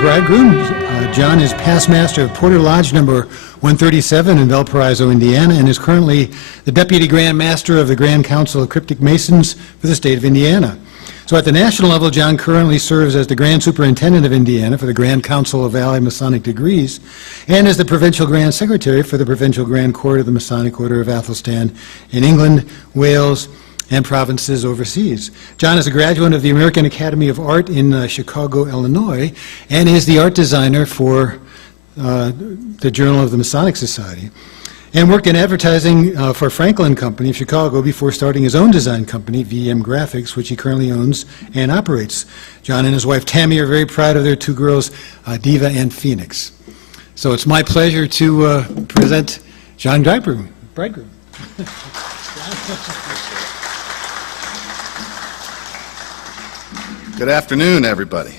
Bridegroom. John is past master of Porter Lodge number 137 in Valparaiso, Indiana, and is currently the Deputy Grand Master of the Grand Council of Cryptic Masons for the state of Indiana. So at the national level, John currently serves as the Grand Superintendent of Indiana for the Grand Council of Valley Masonic Degrees, and as the Provincial Grand Secretary for the Provincial Grand Court of the Masonic Order of Athelstan in England, Wales, and provinces overseas. John is a graduate of the American Academy of Art in Chicago, Illinois, and is the art designer for the Journal of the Masonic Society, and worked in advertising for Franklin Company of Chicago before starting his own design company, VM Graphics, which he currently owns and operates. John and his wife Tammy are very proud of their two girls, Diva and Phoenix. So it's my pleasure to present John Bridegroom. Good afternoon, everybody.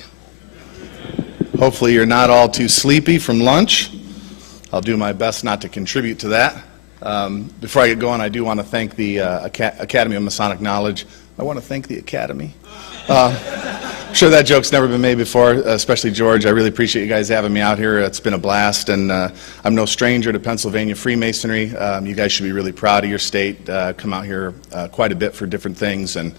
Hopefully you're not all too sleepy from lunch. I'll do my best not to contribute to that. Before I get going, I do want to thank the Academy of Masonic Knowledge. I want to thank the Academy. I'm sure that joke's never been made before, especially George. I really appreciate you guys having me out here. It's been a blast, and I'm no stranger to Pennsylvania Freemasonry. You guys should be really proud of your state. Come out here quite a bit for different things, and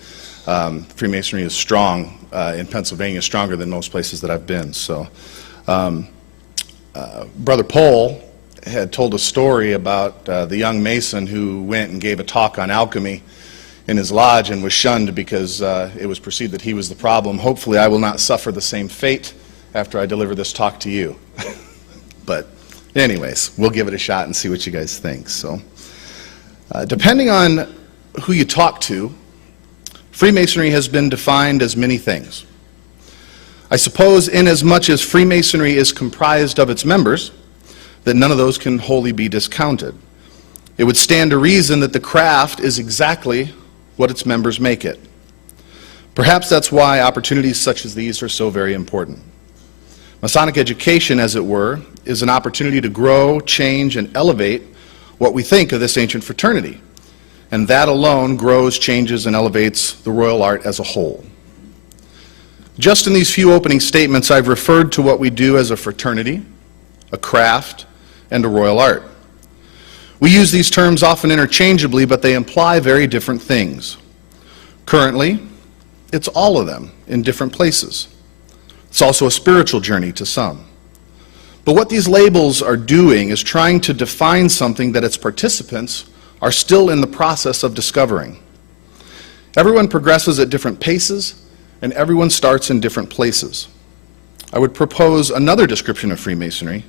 Freemasonry is strong in Pennsylvania, stronger than most places that I've been. So, Brother Pohl had told a story about the young Mason who went and gave a talk on alchemy in his lodge and was shunned because it was perceived that he was the problem. Hopefully I will not suffer the same fate after I deliver this talk to you. But anyways, we'll give it a shot and see what you guys think. So, depending on who you talk to, Freemasonry has been defined as many things. I suppose inasmuch as Freemasonry is comprised of its members, that none of those can wholly be discounted. It would stand to reason that the craft is exactly what its members make it. Perhaps that's why opportunities such as these are so very important. Masonic education, as it were, is an opportunity to grow, change, and elevate what we think of this ancient fraternity. And that alone grows, changes, and elevates the royal art as a whole. Just in these few opening statements, I've referred to what we do as a fraternity, a craft, and a royal art. We use these terms often interchangeably, but they imply very different things. Currently, it's all of them in different places. It's also a spiritual journey to some. But what these labels are doing is trying to define something that its participants are still in the process of discovering. Everyone progresses at different paces, and everyone starts in different places. I would propose another description of Freemasonry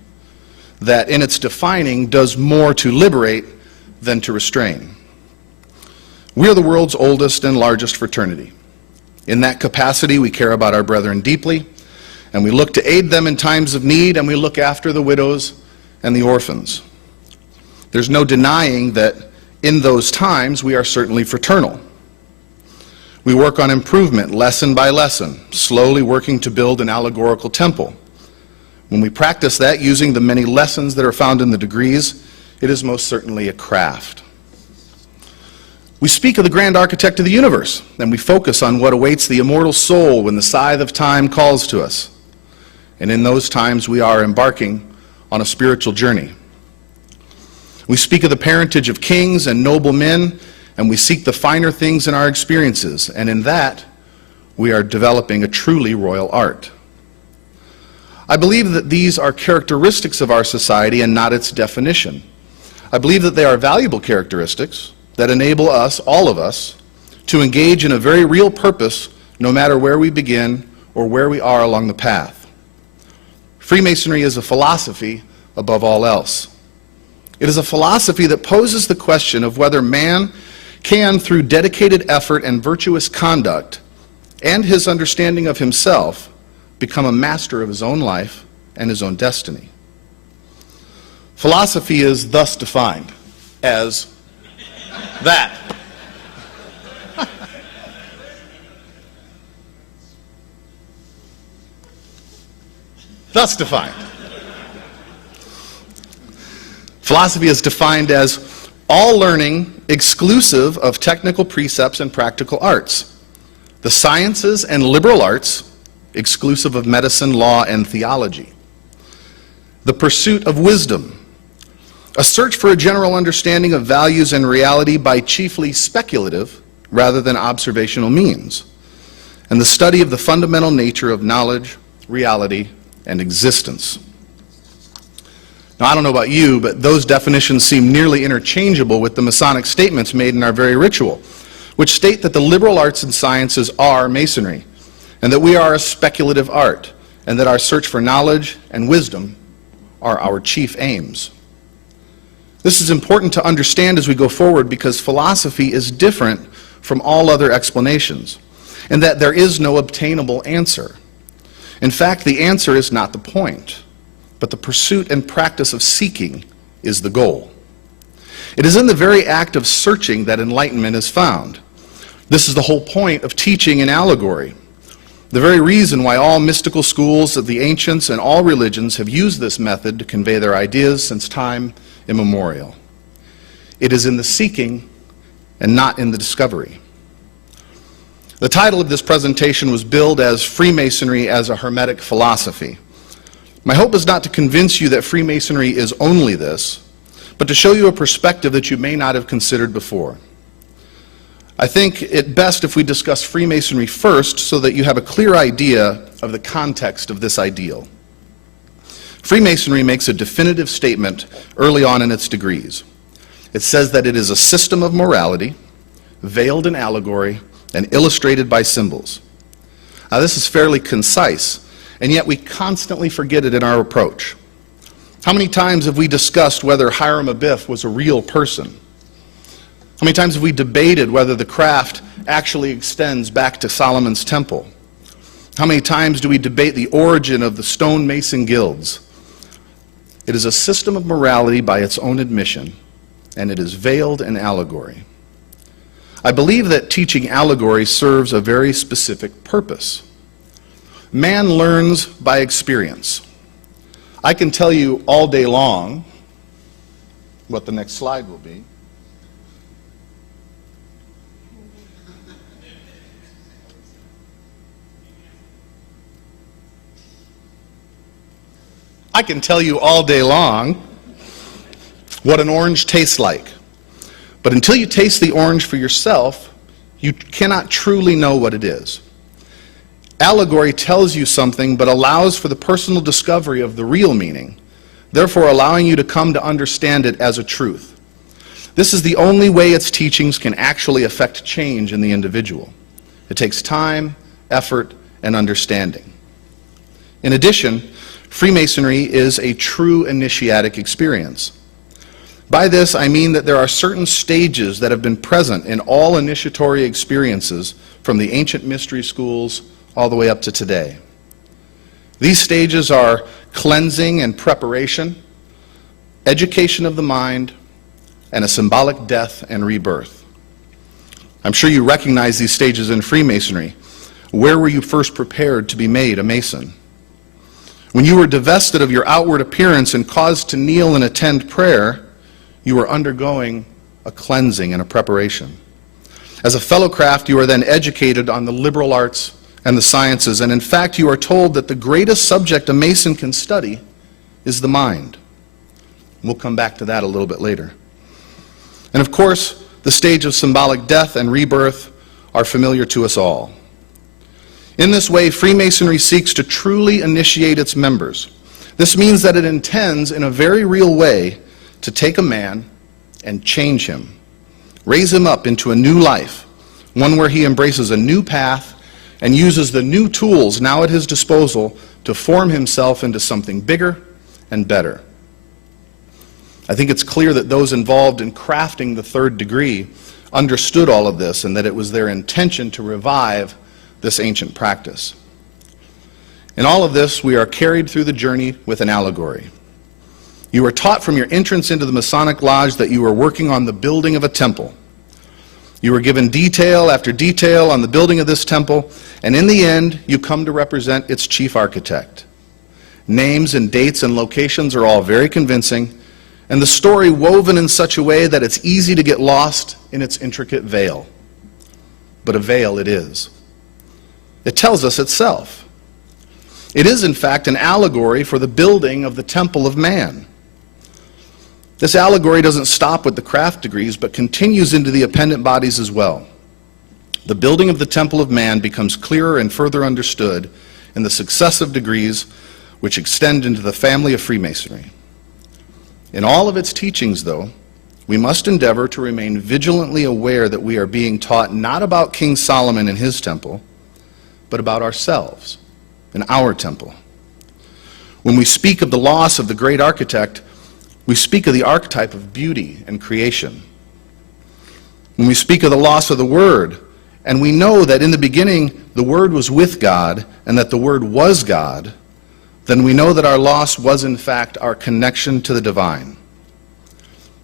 that in its defining does more to liberate than to restrain. We are the world's oldest and largest fraternity. In that capacity, we care about our brethren deeply, and we look to aid them in times of need, and we look after the widows and the orphans. There's no denying that in those times, we are certainly fraternal. We work on improvement lesson by lesson, slowly working to build an allegorical temple. When we practice that using the many lessons that are found in the degrees, it is most certainly a craft. We speak of the grand architect of the universe, and we focus on what awaits the immortal soul when the scythe of time calls to us. And in those times, we are embarking on a spiritual journey. We speak of the parentage of kings and noble men, and we seek the finer things in our experiences, and in that, we are developing a truly royal art. I believe that these are characteristics of our society and not its definition. I believe that they are valuable characteristics that enable us, all of us, to engage in a very real purpose no matter where we begin or where we are along the path. Freemasonry is a philosophy above all else. It is a philosophy that poses the question of whether man can, through dedicated effort and virtuous conduct, and his understanding of himself, become a master of his own life and his own destiny. Philosophy is thus defined as that. Thus defined. Philosophy is defined as all learning exclusive of technical precepts and practical arts, the sciences and liberal arts, exclusive of medicine, law, and theology. The pursuit of wisdom, a search for a general understanding of values and reality by chiefly speculative rather than observational means, and the study of the fundamental nature of knowledge, reality, and existence. Now, I don't know about you, but those definitions seem nearly interchangeable with the Masonic statements made in our very ritual, which state that the liberal arts and sciences are Masonry, and that we are a speculative art, and that our search for knowledge and wisdom are our chief aims. This is important to understand as we go forward because philosophy is different from all other explanations, and that there is no obtainable answer. In fact, the answer is not the point, but the pursuit and practice of seeking is the goal. It is in the very act of searching that enlightenment is found. This is the whole point of teaching in allegory. The very reason why all mystical schools of the ancients and all religions have used this method to convey their ideas since time immemorial. It is in the seeking and not in the discovery. The title of this presentation was billed as Freemasonry as a Hermetic Philosophy. My hope is not to convince you that Freemasonry is only this, but to show you a perspective that you may not have considered before. I think it best if we discuss Freemasonry first so that you have a clear idea of the context of this ideal. Freemasonry makes a definitive statement early on in its degrees. It says that it is a system of morality, veiled in allegory, and illustrated by symbols. Now, this is fairly concise, and yet we constantly forget it in our approach. How many times have we discussed whether Hiram Abiff was a real person? How many times have we debated whether the craft actually extends back to Solomon's temple? How many times do we debate the origin of the stonemason guilds? It is a system of morality by its own admission, and it is veiled in allegory. I believe that teaching allegory serves a very specific purpose. Man learns by experience. I can tell you all day long what the next slide will be. I can tell you all day long what an orange tastes like. But until you taste the orange for yourself, you cannot truly know what it is. Allegory tells you something but allows for the personal discovery of the real meaning, therefore allowing you to come to understand it as a truth. This is the only way its teachings can actually affect change in the individual. It takes time, effort, and understanding. In addition, Freemasonry is a true initiatic experience. By this, I mean that there are certain stages that have been present in all initiatory experiences from the ancient mystery schools all the way up to today. These stages are cleansing and preparation, education of the mind, and a symbolic death and rebirth. I'm sure you recognize these stages in Freemasonry. Where were you first prepared to be made a Mason? When you were divested of your outward appearance and caused to kneel and attend prayer, you were undergoing a cleansing and a preparation. As a fellow craft, you are then educated on the liberal arts and the sciences, and in fact, you are told that the greatest subject a Mason can study is the mind. We'll come back to that a little bit later. And of course, the stage of symbolic death and rebirth are familiar to us all. In this way, Freemasonry seeks to truly initiate its members. This means that it intends, in a very real way, to take a man and change him, raise him up into a new life, one where he embraces a new path and uses the new tools now at his disposal to form himself into something bigger and better. I think it's clear that those involved in crafting the third degree understood all of this and that it was their intention to revive this ancient practice. In all of this, we are carried through the journey with an allegory. You are taught from your entrance into the Masonic Lodge that you are working on the building of a temple. You are given detail after detail on the building of this temple, and in the end, you come to represent its chief architect. Names and dates and locations are all very convincing, and the story woven in such a way that it's easy to get lost in its intricate veil. But a veil it is. It tells us itself. It is, in fact, an allegory for the building of the temple of man. This allegory doesn't stop with the craft degrees, but continues into the appendant bodies as well. The building of the temple of man becomes clearer and further understood in the successive degrees which extend into the family of Freemasonry. In all of its teachings, though, we must endeavor to remain vigilantly aware that we are being taught not about King Solomon and his temple, but about ourselves and our temple. When we speak of the loss of the great architect, we speak of the archetype of beauty and creation. When we speak of the loss of the Word, and we know that in the beginning the Word was with God and that the Word was God, then we know that our loss was in fact our connection to the divine.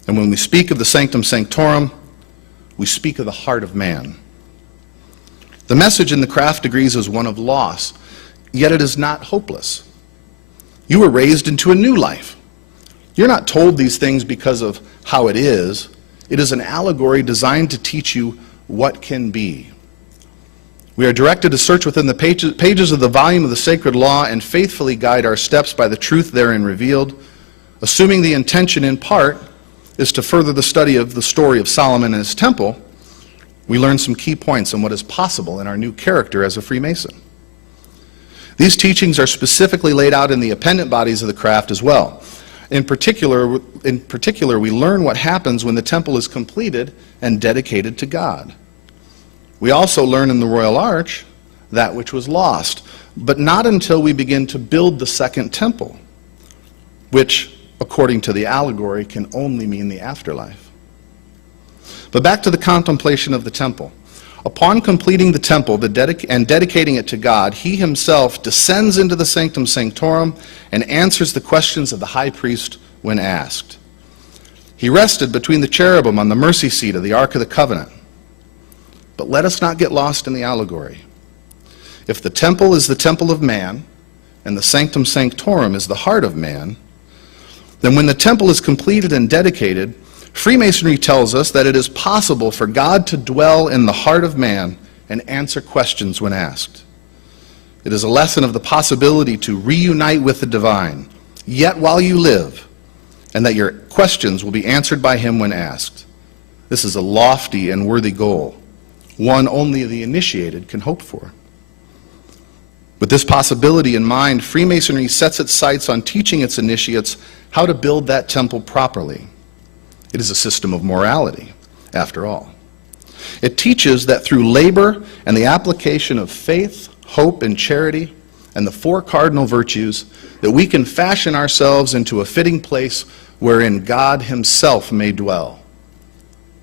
And when we speak of the Sanctum Sanctorum, we speak of the heart of man. The message in the craft degrees is one of loss, yet it is not hopeless. You were raised into a new life. You're not told these things because of how it is. It is an allegory designed to teach you what can be. We are directed to search within the pages of the volume of the sacred law and faithfully guide our steps by the truth therein revealed, assuming the intention in part is to further the study of the story of Solomon and his temple. We learn some key points on what is possible in our new character as a Freemason. These teachings are specifically laid out in the appendant bodies of the craft as well. In particular, we learn what happens when the temple is completed and dedicated to God. We also learn in the Royal Arch that which was lost, but not until we begin to build the second temple, which, according to the allegory, can only mean the afterlife. But back to the contemplation of the temple. Upon completing the temple and dedicating it to God, he himself descends into the Sanctum Sanctorum and answers the questions of the high priest when asked. He rested between the cherubim on the mercy seat of the Ark of the Covenant. But let us not get lost in the allegory. If the temple is the temple of man, and the Sanctum Sanctorum is the heart of man, then when the temple is completed and dedicated, Freemasonry tells us that it is possible for God to dwell in the heart of man and answer questions when asked. It is a lesson of the possibility to reunite with the divine, yet while you live, and that your questions will be answered by him when asked. This is a lofty and worthy goal, one only the initiated can hope for. With this possibility in mind, Freemasonry sets its sights on teaching its initiates how to build that temple properly. It is a system of morality, after all. It teaches that through labor and the application of faith, hope, and charity, and the four cardinal virtues, that we can fashion ourselves into a fitting place wherein God himself may dwell.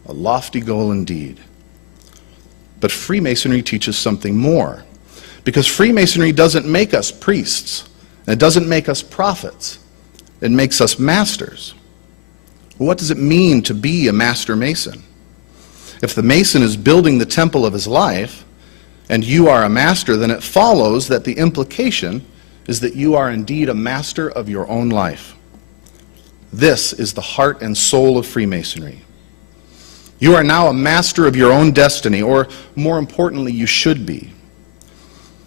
A lofty goal indeed. But Freemasonry teaches something more, because Freemasonry doesn't make us priests, and it doesn't make us prophets. It makes us masters. What does it mean to be a master mason? If the mason is building the temple of his life, and you are a master, then it follows that the implication is that you are indeed a master of your own life. This is the heart and soul of Freemasonry. You are now a master of your own destiny, or more importantly, you should be.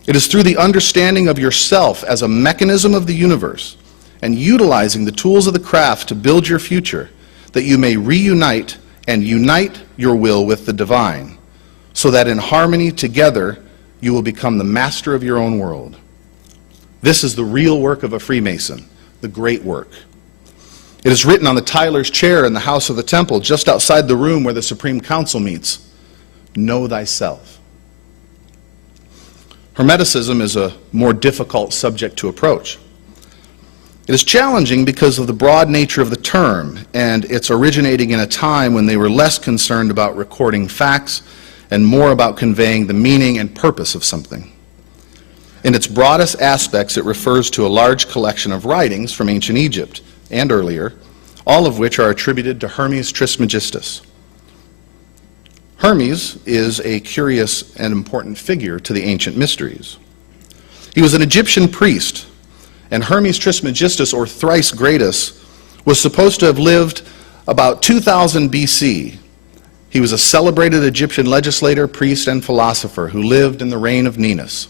It is through the understanding of yourself as a mechanism of the universe and utilizing the tools of the craft to build your future that you may reunite and unite your will with the divine, so that in harmony together you will become the master of your own world. This is the real work of a Freemason, the great work. It is written on the Tyler's chair in the house of the temple, just outside the room where the Supreme Council meets. Know thyself. Hermeticism is a more difficult subject to approach. It is challenging because of the broad nature of the term, and it's originating in a time when they were less concerned about recording facts and more about conveying the meaning and purpose of something. In its broadest aspects, it refers to a large collection of writings from ancient Egypt and earlier, all of which are attributed to Hermes Trismegistus. Hermes is a curious and important figure to the ancient mysteries. He was an Egyptian priest, and Hermes Trismegistus, or Thrice Greatest, was supposed to have lived about 2000 BC. He was a celebrated Egyptian legislator, priest, and philosopher who lived in the reign of Ninus.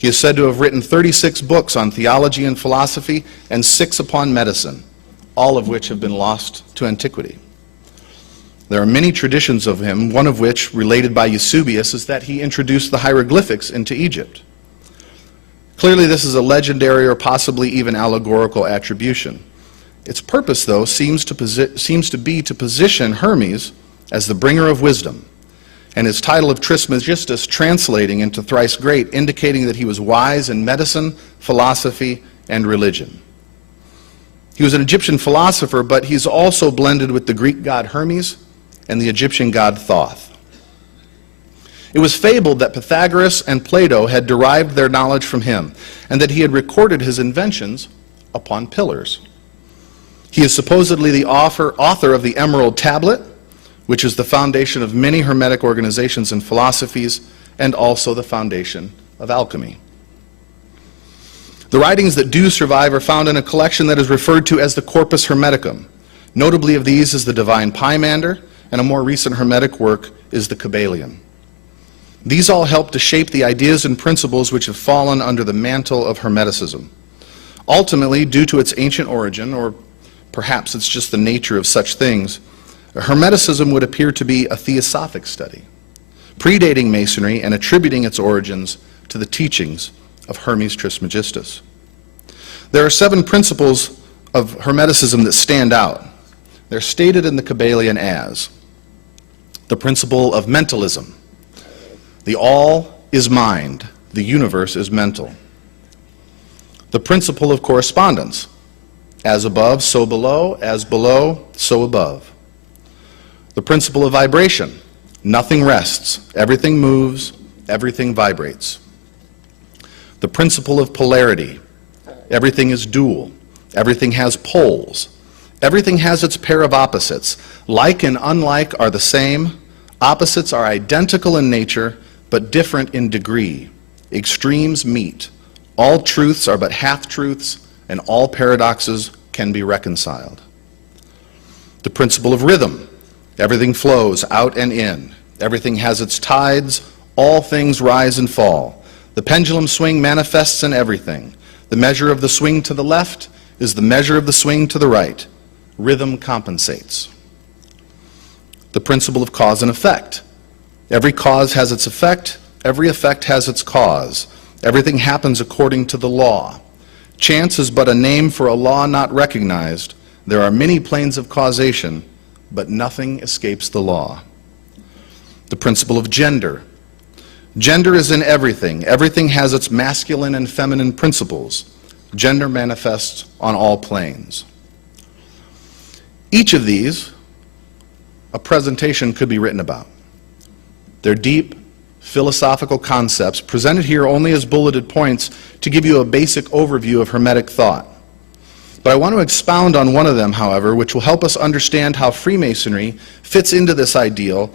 He is said to have written 36 books on theology and philosophy and 6 upon medicine, all of which have been lost to antiquity. There are many traditions of him, one of which, related by Eusebius, is that he introduced the hieroglyphics into Egypt. Clearly, this is a legendary or possibly even allegorical attribution. Its purpose, though, seems to be to position Hermes as the bringer of wisdom, and his title of Trismegistus translating into thrice great, indicating that he was wise in medicine, philosophy, and religion. He was an Egyptian philosopher, but he's also blended with the Greek god Hermes and the Egyptian god Thoth. It was fabled that Pythagoras and Plato had derived their knowledge from him, and that he had recorded his inventions upon pillars. He is supposedly the author of the Emerald Tablet, which is the foundation of many Hermetic organizations and philosophies, and also the foundation of alchemy. The writings that do survive are found in a collection that is referred to as the Corpus Hermeticum. Notably of these is the Divine Pymander, and a more recent Hermetic work is the Kybalion. These all help to shape the ideas and principles which have fallen under the mantle of Hermeticism. Ultimately, due to its ancient origin, or perhaps it's just the nature of such things, Hermeticism would appear to be a theosophic study, predating Masonry and attributing its origins to the teachings of Hermes Trismegistus. There are 7 principles of Hermeticism that stand out. They're stated in the Kybalion as the principle of mentalism. The all is mind, the universe is mental. The principle of correspondence. As above, so below, as below, so above. The principle of vibration. Nothing rests, everything moves, everything vibrates. The principle of polarity. Everything is dual, everything has poles, everything has its pair of opposites. Like and unlike are the same, opposites are identical in nature, but different in degree. Extremes meet. All truths are but half-truths, and all paradoxes can be reconciled. The principle of rhythm. Everything flows out and in. Everything has its tides. All things rise and fall. The pendulum swing manifests in everything. The measure of the swing to the left is the measure of the swing to the right. Rhythm compensates. The principle of cause and effect. Every cause has its effect. Every effect has its cause. Everything happens according to the law. Chance is but a name for a law not recognized. There are many planes of causation, but nothing escapes the law. The principle of gender. Gender is in everything. Everything has its masculine and feminine principles. Gender manifests on all planes. Each of these, a presentation could be written about. They're deep, philosophical concepts presented here only as bulleted points to give you a basic overview of Hermetic thought. But I want to expound on one of them, however, which will help us understand how Freemasonry fits into this ideal,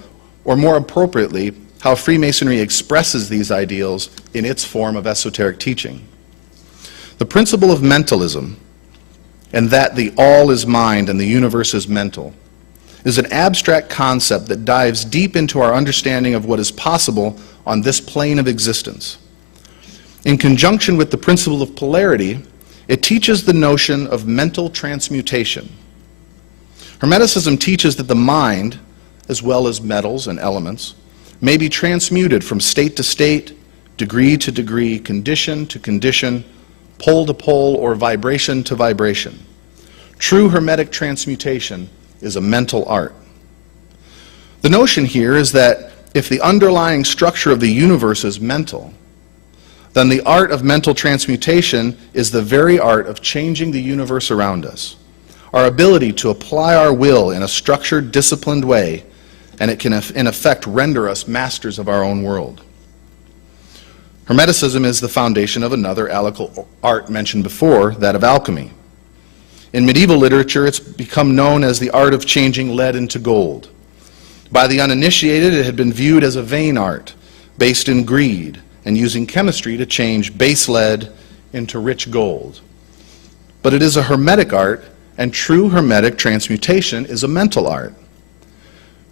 or more appropriately, how Freemasonry expresses these ideals in its form of esoteric teaching. The principle of mentalism, and that the all is mind and the universe is mental, is an abstract concept that dives deep into our understanding of what is possible on this plane of existence. In conjunction with the principle of polarity, it teaches the notion of mental transmutation. Hermeticism teaches that the mind, as well as metals and elements, may be transmuted from state to state, degree to degree, condition to condition, pole to pole, or vibration to vibration. True Hermetic transmutation is a mental art. The notion here is that if the underlying structure of the universe is mental, then the art of mental transmutation is the very art of changing the universe around us. Our ability to apply our will in a structured, disciplined way, and it can, in effect, render us masters of our own world. Hermeticism is the foundation of another art mentioned before, that of alchemy. In medieval literature, it's become known as the art of changing lead into gold. By the uninitiated, it had been viewed as a vain art, based in greed, and using chemistry to change base lead into rich gold. But it is a Hermetic art, and true Hermetic transmutation is a mental art.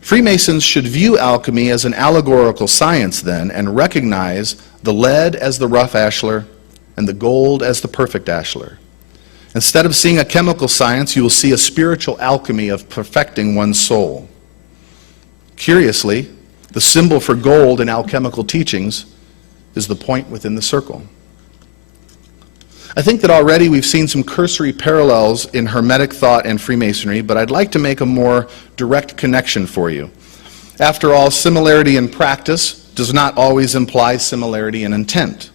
Freemasons should view alchemy as an allegorical science then, and recognize the lead as the rough ashlar and the gold as the perfect ashlar. Instead of seeing a chemical science, you will see a spiritual alchemy of perfecting one's soul. Curiously, the symbol for gold in alchemical teachings is the point within the circle. I think that already we've seen some cursory parallels in Hermetic thought and Freemasonry, but I'd like to make a more direct connection for you. After all, similarity in practice does not always imply similarity in intent.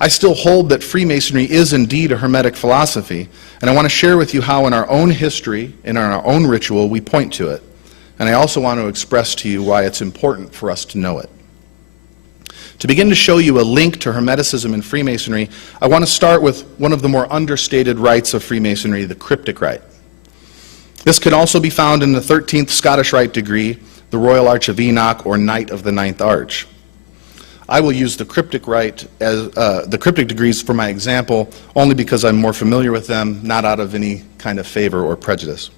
I still hold that Freemasonry is indeed a Hermetic philosophy, and I want to share with you how in our own history, in our own ritual, we point to it. And I also want to express to you why it's important for us to know it. To begin to show you a link to Hermeticism and Freemasonry, I want to start with one of the more understated rites of Freemasonry, the cryptic rite. This can also be found in the 13th Scottish Rite degree, the Royal Arch of Enoch, or Knight of the Ninth Arch. I will use the cryptic rite as the cryptic degrees for my example, only because I'm more familiar with them, not out of any kind of favor or prejudice.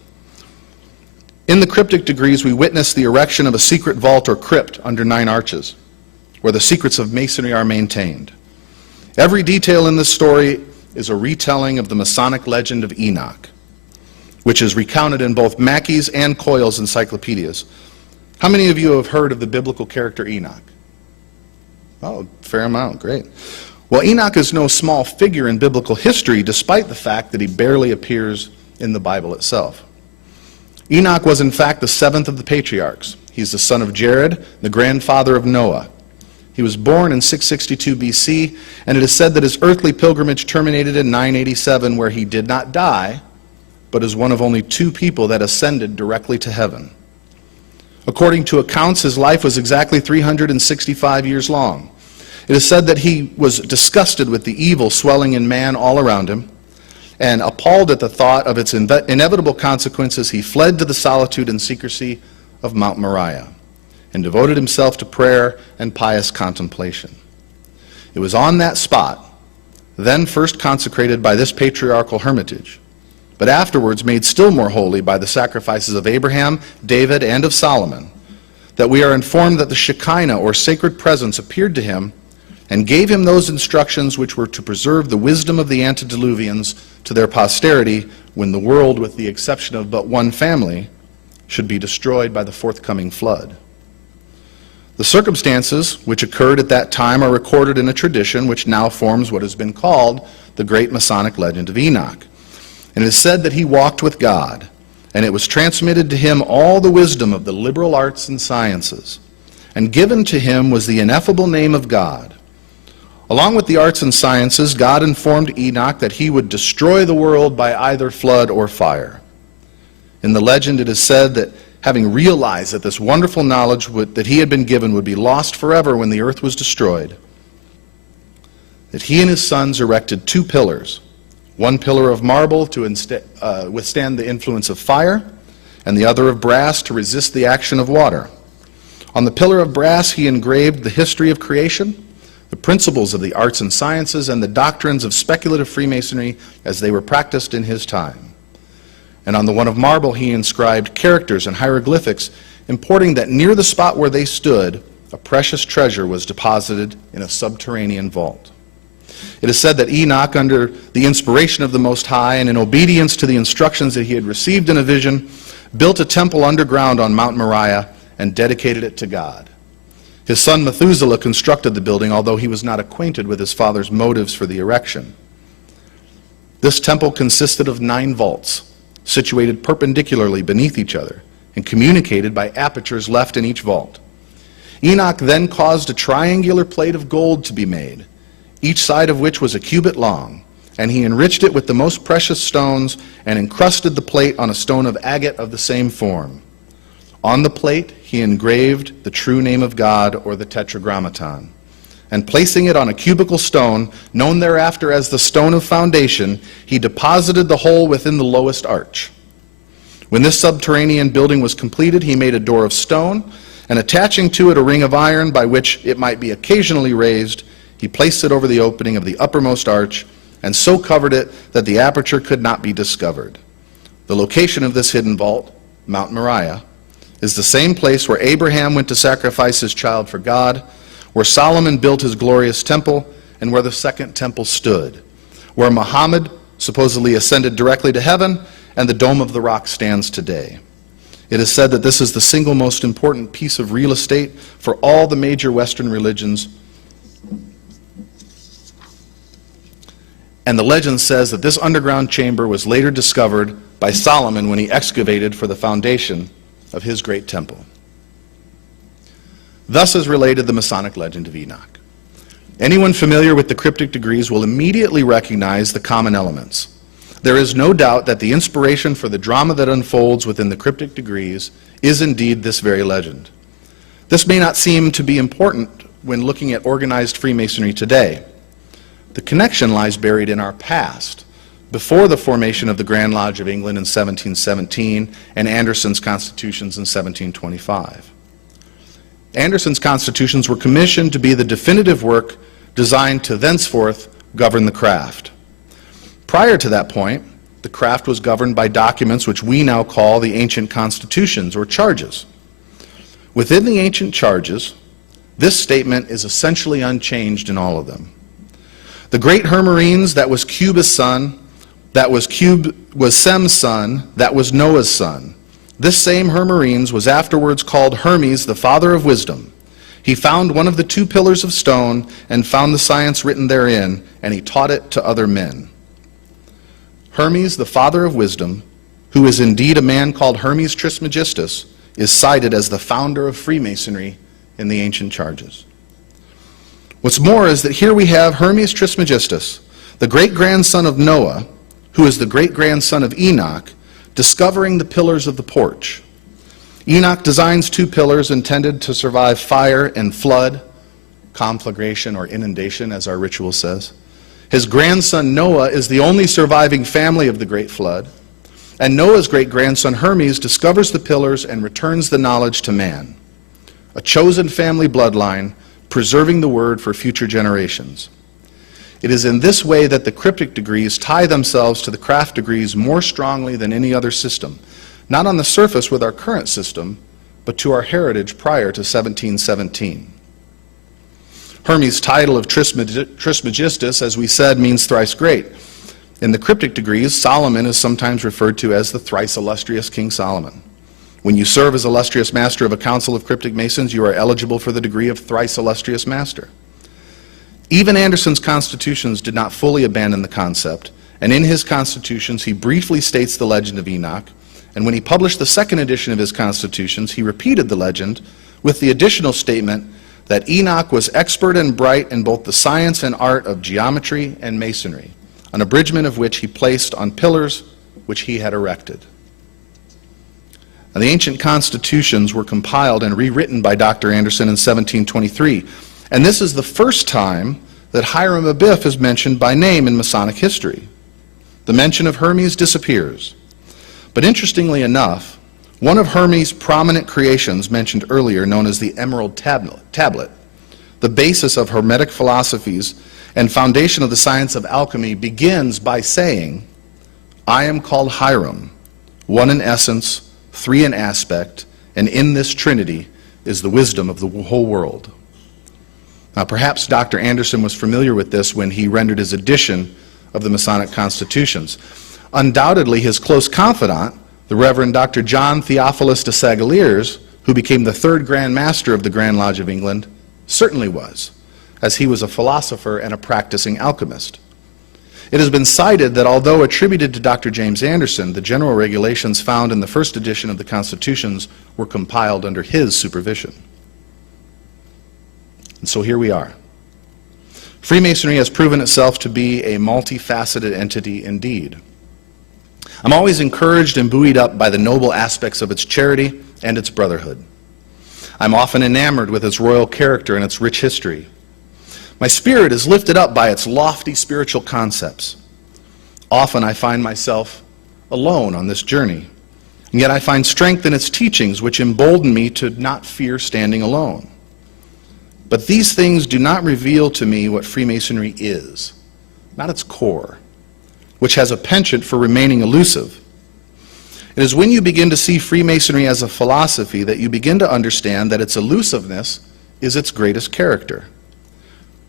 In the cryptic degrees, we witness the erection of a secret vault or crypt under 9 arches, where the secrets of Masonry are maintained. Every detail in this story is a retelling of the Masonic Legend of Enoch, which is recounted in both Mackey's and Coyle's encyclopedias. How many of you have heard of the biblical character Enoch? Oh, fair amount, great. Well, Enoch is no small figure in biblical history, despite the fact that he barely appears in the Bible itself. Enoch was in fact the 7th of the patriarchs. He's the son of Jared, the grandfather of Noah. He was born in 662 BC, and it is said that his earthly pilgrimage terminated in 987, where he did not die, but is one of only 2 people that ascended directly to heaven. According to accounts, his life was exactly 365 years long. It is said that he was disgusted with the evil swelling in man all around him, and appalled at the thought of its inevitable consequences, he fled to the solitude and secrecy of Mount Moriah and devoted himself to prayer and pious contemplation. It was on that spot, then first consecrated by this patriarchal hermitage, but afterwards made still more holy by the sacrifices of Abraham, David, and of Solomon, that we are informed that the Shekinah, or sacred presence, appeared to him and gave him those instructions which were to preserve the wisdom of the antediluvians to their posterity, when the world, with the exception of but one family, should be destroyed by the forthcoming flood. The circumstances which occurred at that time are recorded in a tradition which now forms what has been called the Great Masonic Legend of Enoch. And it is said that he walked with God, and it was transmitted to him all the wisdom of the liberal arts and sciences, and given to him was the ineffable name of God. Along with the arts and sciences, God informed Enoch that he would destroy the world by either flood or fire. In the legend, it is said that having realized that this wonderful knowledge that he had been given would be lost forever when the earth was destroyed, that he and his sons erected 2 pillars, one pillar of marble to withstand the influence of fire, and the other of brass to resist the action of water. On the pillar of brass, he engraved the history of creation, the principles of the arts and sciences, and the doctrines of speculative Freemasonry as they were practiced in his time. And on the one of marble, he inscribed characters and hieroglyphics, importing that near the spot where they stood, a precious treasure was deposited in a subterranean vault. It is said that Enoch, under the inspiration of the Most High and in obedience to the instructions that he had received in a vision, built a temple underground on Mount Moriah and dedicated it to God. His son Methuselah constructed the building, although he was not acquainted with his father's motives for the erection. This temple consisted of 9 vaults, situated perpendicularly beneath each other and communicated by apertures left in each vault. Enoch then caused a triangular plate of gold to be made, each side of which was a cubit long, and he enriched it with the most precious stones and encrusted the plate on a stone of agate of the same form. On the plate he engraved the true name of God, or the Tetragrammaton, and placing it on a cubical stone, known thereafter as the stone of foundation, he deposited the whole within the lowest arch. When this subterranean building was completed, he made a door of stone, and attaching to it a ring of iron by which it might be occasionally raised, he placed it over the opening of the uppermost arch, and so covered it that the aperture could not be discovered. The location of this hidden vault, Mount Moriah, is the same place where Abraham went to sacrifice his child for God, where Solomon built his glorious temple, and where the second temple stood, where Muhammad supposedly ascended directly to heaven, and the Dome of the Rock stands today. It is said that this is the single most important piece of real estate for all the major Western religions. And the legend says that this underground chamber was later discovered by Solomon when he excavated for the foundation of his great temple. Thus is related the Masonic legend of Enoch. Anyone familiar with the cryptic degrees will immediately recognize the common elements. There is no doubt that the inspiration for the drama that unfolds within the cryptic degrees is indeed this very legend. This may not seem to be important when looking at organized Freemasonry today. The connection lies buried in our past, before the formation of the Grand Lodge of England in 1717 and Anderson's constitutions in 1725. Anderson's constitutions were commissioned to be the definitive work designed to thenceforth govern the craft. Prior to that point, the craft was governed by documents which we now call the ancient constitutions or charges. Within the ancient charges, this statement is essentially unchanged in all of them. The great Hermes, that was Cubus' son, that was Sem's son, that was Noah's son. This same Hermes was afterwards called Hermes, the father of wisdom. He found one of the two pillars of stone and found the science written therein, and he taught it to other men. Hermes, the father of wisdom, who is indeed a man called Hermes Trismegistus, is cited as the founder of Freemasonry in the ancient charges. What's more is that here we have Hermes Trismegistus, the great-grandson of Noah, who is the great-grandson of Enoch, discovering the pillars of the porch. Enoch designs two pillars intended to survive fire and flood, conflagration or inundation, as our ritual says. His grandson Noah is the only surviving family of the great flood, and Noah's great-grandson Hermes discovers the pillars and returns the knowledge to man, a chosen family bloodline preserving the word for future generations. It is in this way that the cryptic degrees tie themselves to the craft degrees more strongly than any other system, not on the surface with our current system, but to our heritage prior to 1717. Hermes' title of Trismegistus, as we said, means thrice great. In the cryptic degrees, Solomon is sometimes referred to as the thrice illustrious King Solomon. When you serve as illustrious master of a council of cryptic masons, you are eligible for the degree of thrice illustrious master. Even Anderson's constitutions did not fully abandon the concept, and in his constitutions he briefly states the legend of Enoch, and when he published the second edition of his constitutions, he repeated the legend with the additional statement that Enoch was expert and bright in both the science and art of geometry and masonry, an abridgment of which he placed on pillars which he had erected. Now, the ancient constitutions were compiled and rewritten by Dr. Anderson in 1723, and this is the first time that Hiram Abiff is mentioned by name in Masonic history. The mention of Hermes disappears. But interestingly enough, one of Hermes' prominent creations mentioned earlier, known as the Emerald Tablet, the basis of Hermetic philosophies and foundation of the science of alchemy, begins by saying, "I am called Hiram, one in essence, three in aspect, and in this Trinity is the wisdom of the whole world." Now, perhaps Dr. Anderson was familiar with this when he rendered his edition of the Masonic constitutions. Undoubtedly, his close confidant, the Reverend Dr. John Theophilus de Sagaliers, who became the third Grand Master of the Grand Lodge of England, certainly was, as he was a philosopher and a practicing alchemist. It has been cited that although attributed to Dr. James Anderson, the general regulations found in the first edition of the constitutions were compiled under his supervision. And so here we are. Freemasonry has proven itself to be a multifaceted entity indeed. I'm always encouraged and buoyed up by the noble aspects of its charity and its brotherhood. I'm often enamored with its royal character and its rich history. My spirit is lifted up by its lofty spiritual concepts. Often I find myself alone on this journey, and yet I find strength in its teachings which embolden me to not fear standing alone. But these things do not reveal to me what Freemasonry is, not its core, which has a penchant for remaining elusive. It is when you begin to see Freemasonry as a philosophy that you begin to understand that its elusiveness is its greatest character.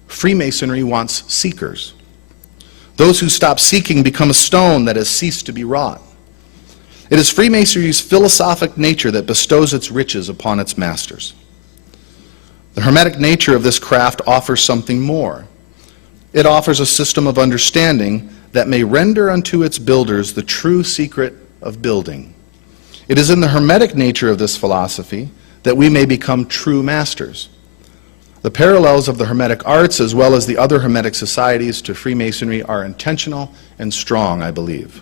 Freemasonry wants seekers. Those who stop seeking become a stone that has ceased to be wrought. It is Freemasonry's philosophic nature that bestows its riches upon its masters. The Hermetic nature of this craft offers something more. It offers a system of understanding that may render unto its builders the true secret of building. It is in the Hermetic nature of this philosophy that we may become true masters. The parallels of the Hermetic arts as well as the other Hermetic societies to Freemasonry are intentional and strong, I believe.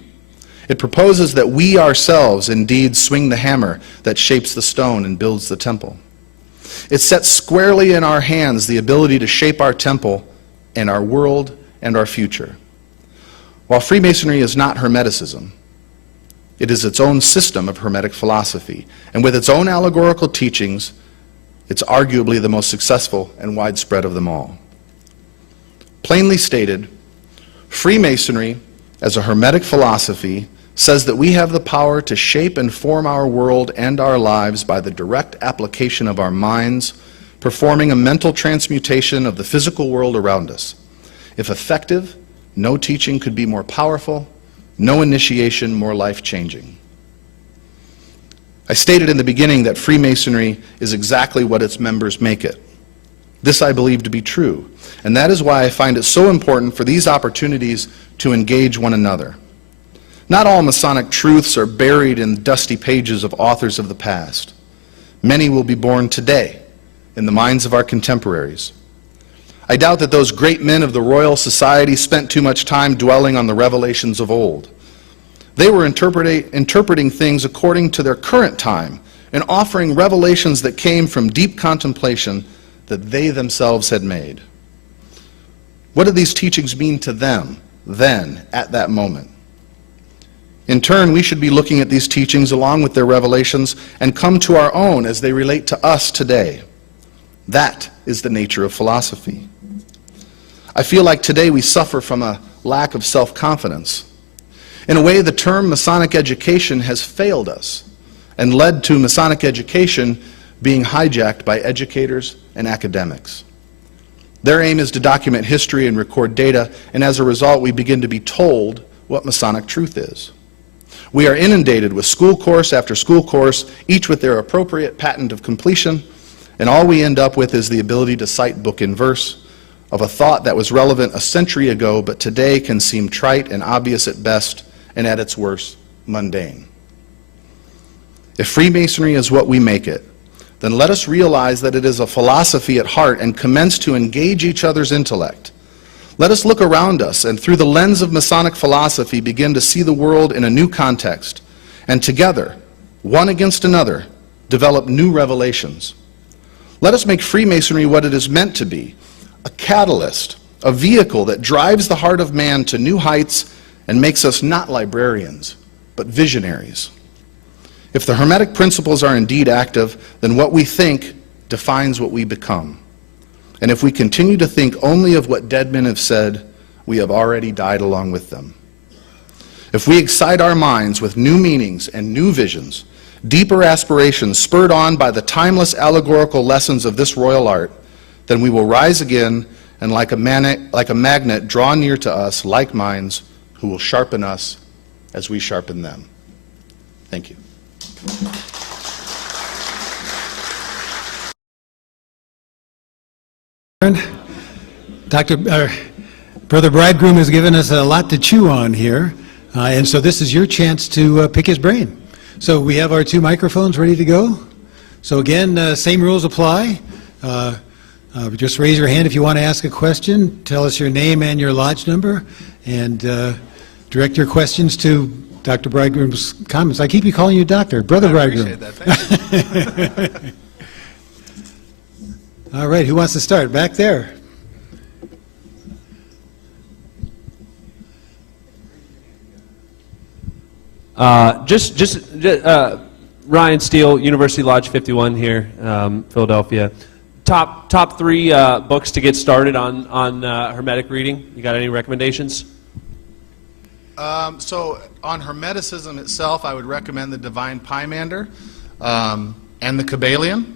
It proposes that we ourselves indeed swing the hammer that shapes the stone and builds the temple. It sets squarely in our hands the ability to shape our temple and our world and our future. While Freemasonry is not Hermeticism, it is its own system of Hermetic philosophy, and with its own allegorical teachings, it's arguably the most successful and widespread of them all. Plainly stated, Freemasonry, as a Hermetic philosophy, says that we have the power to shape and form our world and our lives by the direct application of our minds, performing a mental transmutation of the physical world around us. If effective, no teaching could be more powerful, no initiation more life-changing. I stated in the beginning that Freemasonry is exactly what its members make it. This I believe to be true, and that is why I find it so important for these opportunities to engage one another. Not all Masonic truths are buried in dusty pages of authors of the past. Many will be born today in the minds of our contemporaries. I doubt that those great men of the Royal Society spent too much time dwelling on the revelations of old. They were interpreting things according to their current time and offering revelations that came from deep contemplation that they themselves had made. What did these teachings mean to them then, at that moment? In turn, we should be looking at these teachings along with their revelations and come to our own as they relate to us today. That is the nature of philosophy. I feel like today we suffer from a lack of self-confidence. In a way, the term Masonic education has failed us and led to Masonic education being hijacked by educators and academics. Their aim is to document history and record data, and as a result, we begin to be told what Masonic truth is. We are inundated with school course after school course, each with their appropriate patent of completion, and all we end up with is the ability to cite book and verse of a thought that was relevant a century ago, but today can seem trite and obvious at best, and at its worst, mundane. If Freemasonry is what we make it, then let us realize that it is a philosophy at heart and commence to engage each other's intellect. Let us look around us and through the lens of Masonic philosophy begin to see the world in a new context, and together, one against another, develop new revelations. Let us make Freemasonry what it is meant to be, a catalyst, a vehicle that drives the heart of man to new heights and makes us not librarians, but visionaries. If the Hermetic principles are indeed active, then what we think defines what we become. And if we continue to think only of what dead men have said, we have already died along with them. If we excite our minds with new meanings and new visions, deeper aspirations spurred on by the timeless allegorical lessons of this royal art, then we will rise again and like a magnet draw near to us like minds who will sharpen us as we sharpen them. Thank you. Brother Bridegroom has given us a lot to chew on here, and so this is your chance to pick his brain. So we have our two microphones ready to go. So again, same rules apply. Just raise your hand if you want to ask a question. Tell us your name and your lodge number, and direct your questions to Dr. Bridegroom's comments. I keep calling you Doctor. Brother Bridegroom. I appreciate that. Thank you. All right, who wants to start? Back there. Ryan Steele, University Lodge 51 here, Philadelphia. Top three books to get started on Hermetic reading. You got any recommendations? So on Hermeticism itself, I would recommend the Divine Pymander and the Kabbalion.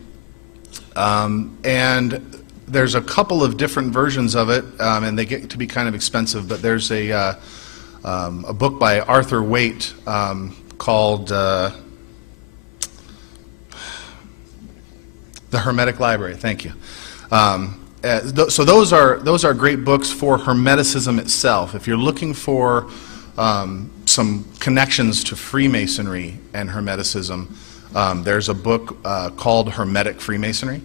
And there's a couple of different versions of it, and they get to be kind of expensive, but there's a book by Arthur Waite called The Hermetic Library. Thank you. So those are great books for Hermeticism itself. If you're looking for some connections to Freemasonry and Hermeticism, there's a book called Hermetic Freemasonry,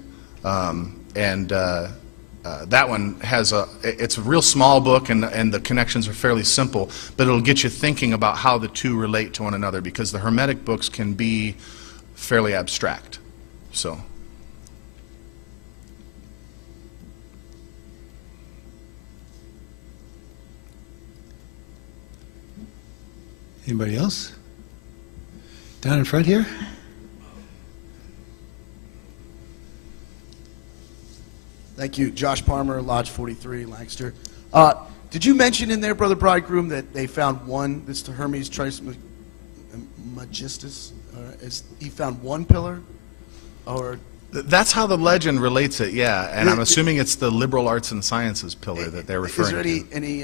and that one has it's a real small book, and the connections are fairly simple, but it'll get you thinking about how the two relate to one another, because the Hermetic books can be fairly abstract. So. Anybody else? Down in front here? Thank you. Josh Palmer, Lodge 43, Lancaster. Did you mention in there, Brother Bridegroom, that they found one, this to Hermes Trismegistus, he found one pillar? Or That's how the legend relates it, yeah. And I'm assuming it's the liberal arts and sciences pillar that they're referring to. Is there any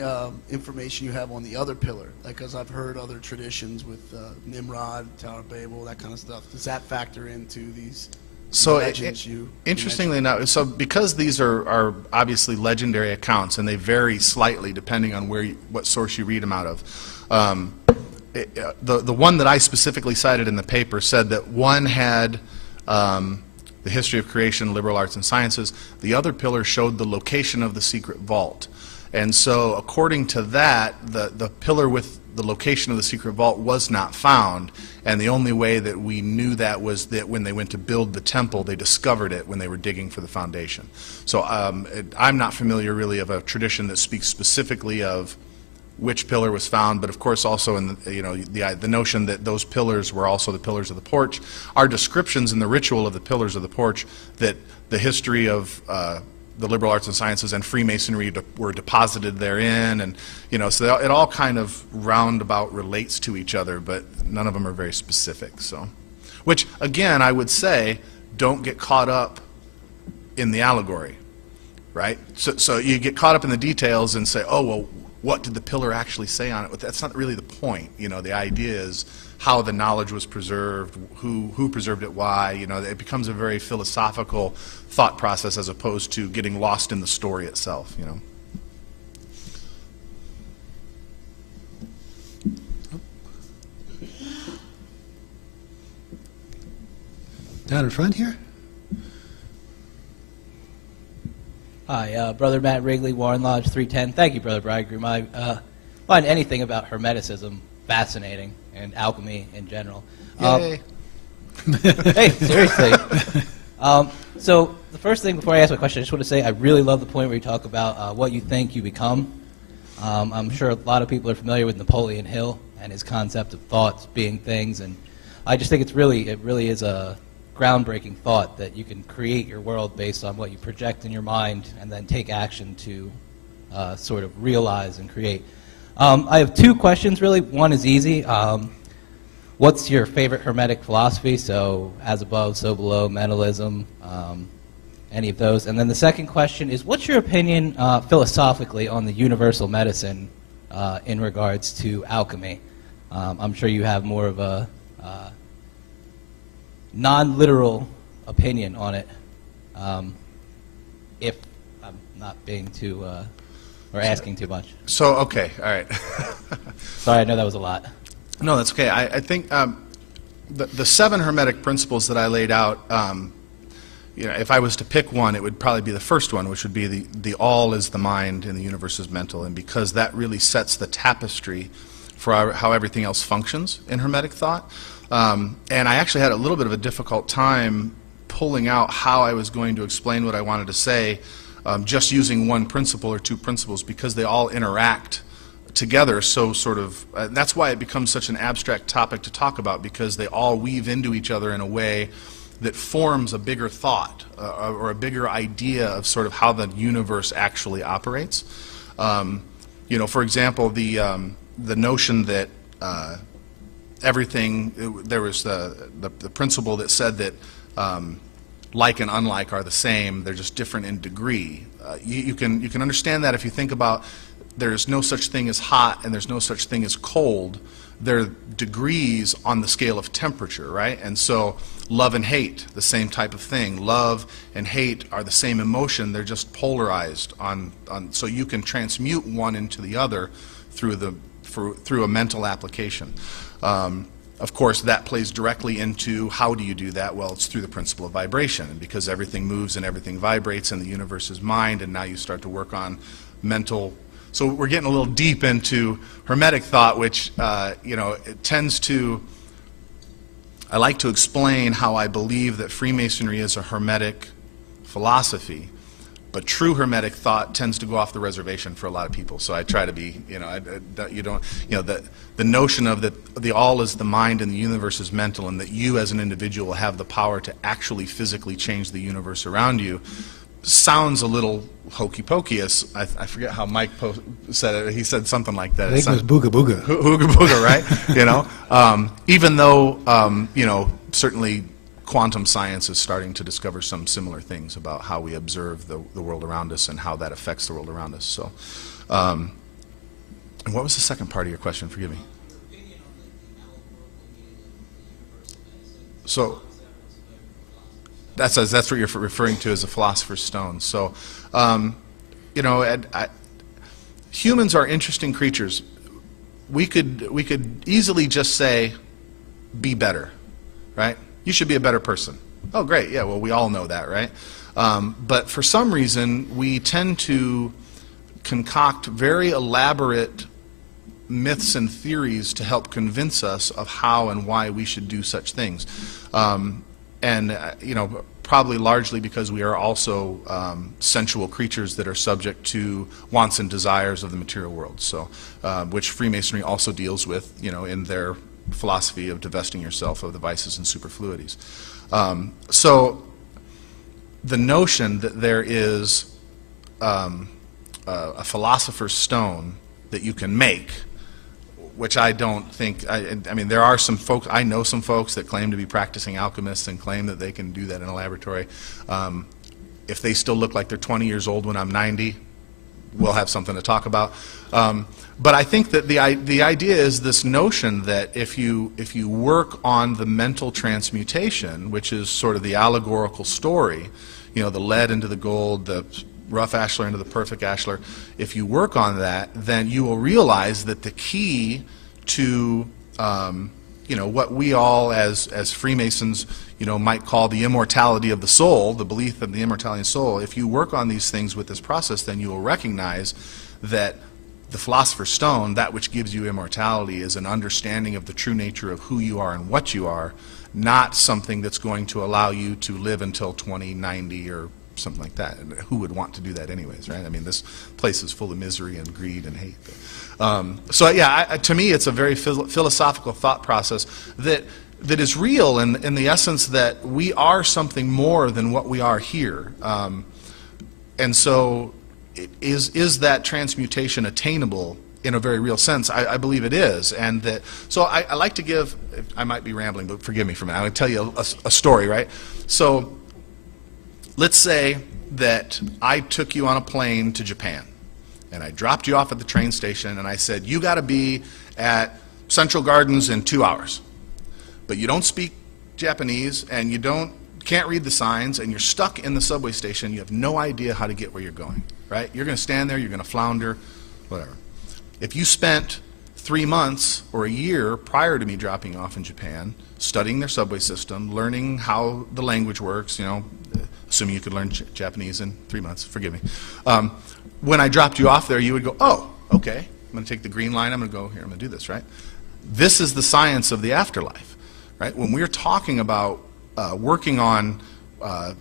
information you have on the other pillar? Because I've heard other traditions with Nimrod, Tower of Babel, that kind of stuff. Does that factor into these legends you interestingly enough, so because these are obviously legendary accounts, and they vary slightly depending on what source you read them out of, the one that I specifically cited in the paper said that one had the history of creation, liberal arts and sciences. The other pillar showed the location of the secret vault. And so according to that, the pillar with the location of the secret vault was not found, and the only way that we knew that was that when they went to build the temple, they discovered it when they were digging for the foundation. So I'm not familiar really of a tradition that speaks specifically of which pillar was found, but of course also in the notion that those pillars were also the pillars of the porch are descriptions in the ritual of the pillars of the porch that the history of the liberal arts and sciences and Freemasonry were deposited therein, and so it all kind of roundabout relates to each other, but none of them are very specific. So, which again I would say, don't get caught up in the allegory, right? So you get caught up in the details and say, oh well, what did the pillar actually say on it? But that's not really the point. The idea is how the knowledge was preserved, who preserved it, why. It becomes a very philosophical thought process as opposed to getting lost in the story itself. Down in front here? Hi, Brother Matt Wrigley, Warren Lodge 310. Thank you, Brother Bridegroom. I find anything about Hermeticism fascinating, and alchemy in general. Yay. Hey, seriously. So the first thing before I ask my question, I just want to say I really love the point where you talk about what you think you become. I'm sure a lot of people are familiar with Napoleon Hill and his concept of thoughts being things, and I just think it really is a groundbreaking thought that you can create your world based on what you project in your mind and then take action to sort of realize and create. I have two questions, really. One is easy. What's your favorite Hermetic philosophy? So, as above, so below, mentalism, any of those. And then the second question is, what's your opinion philosophically on the universal medicine in regards to alchemy? I'm sure you have more of a non-literal opinion on it, if I'm not being too, or asking too much. So, okay, all right. Sorry, I know that was a lot. No, that's okay. I think the 7 Hermetic principles that I laid out, if I was to pick one, it would probably be the first one, which would be the all is the mind and the universe is mental, and because that really sets the tapestry for how everything else functions in Hermetic thought. And I actually had a little bit of a difficult time pulling out how I was going to explain what I wanted to say, just using one principle or two principles, because they all interact together. So that's why it becomes such an abstract topic to talk about, because they all weave into each other in a way that forms a bigger thought or a bigger idea of sort of how the universe actually operates. For example, the notion that everything, there was the principle that said that like and unlike are the same, they're just different in degree. You can understand that if you think about there's no such thing as hot and there's no such thing as cold. They're degrees on the scale of temperature, right? And so love and hate, the same type of thing. Love and hate are the same emotion, they're just polarized so you can transmute one into the other through a mental application. Of course, that plays directly into how do you do that? Well, it's through the principle of vibration. And because everything moves and everything vibrates and the universe is mind, and now you start to work on mental. So we're getting a little deep into Hermetic thought, which, it tends to, I like to explain how I believe that Freemasonry is a Hermetic philosophy. But true Hermetic thought tends to go off the reservation for a lot of people. So I try to be, the notion of that the all is the mind and the universe is mental, and that you as an individual have the power to actually physically change the universe around you sounds a little hokey pokey. I forget how Mike said it. He said something like that. I think it was booga booga. Booga booga, right? Even though, certainly quantum science is starting to discover some similar things about how we observe the world around us and how that affects the world around us. So, and what was the second part of your question? Forgive me. So, that's what you're referring to as a philosopher's stone. So, humans are interesting creatures. We could easily just say, be better, right? You should be a better person. Oh, great. Yeah, well, we all know that, right? But for some reason, we tend to concoct very elaborate myths and theories to help convince us of how and why we should do such things. Probably largely because we are also sensual creatures that are subject to wants and desires of the material world. So, which Freemasonry also deals with, in their philosophy of divesting yourself of the vices and superfluities. So the notion that there is a philosopher's stone that you can make, which I don't think, I mean, there are some folks, I know some folks that claim to be practicing alchemists and claim that they can do that in a laboratory. If they still look like they're 20 years old when I'm 90, we'll have something to talk about. But I think that the idea is this notion that if you work on the mental transmutation, which is sort of the allegorical story, the lead into the gold, the rough ashlar into the perfect ashlar, if you work on that, then you will realize that the key to what we all as Freemasons might call the immortality of the soul, the belief of the immortality of the soul. If you work on these things with this process, then you will recognize that the philosopher's stone, that which gives you immortality, is an understanding of the true nature of who you are and what you are, not something that's going to allow you to live until 2090 or something like that. And who would want to do that anyways, right? I mean, this place is full of misery and greed and hate. To me, it's a very philosophical thought process that is real in the essence that we are something more than what we are here. And so is that transmutation attainable in a very real sense? I believe it is. And that, so I like to give, I might be rambling, but forgive me for a minute. I'm going to tell you a story, right? So let's say that I took you on a plane to Japan, and I dropped you off at the train station, and I said, you got to be at Central Gardens in 2 hours. But you don't speak Japanese, and you can't read the signs, and you're stuck in the subway station. You have no idea how to get where you're going, right? You're going to stand there, you're going to flounder, whatever. If you spent 3 months or a year prior to me dropping you off in Japan, studying their subway system, learning how the language works, assuming you could learn Japanese in 3 months, forgive me. When I dropped you off there, you would go, oh, okay, I'm going to take the green line, I'm going to go here, I'm going to do this, right? This is the science of the afterlife, right? When we're talking about working on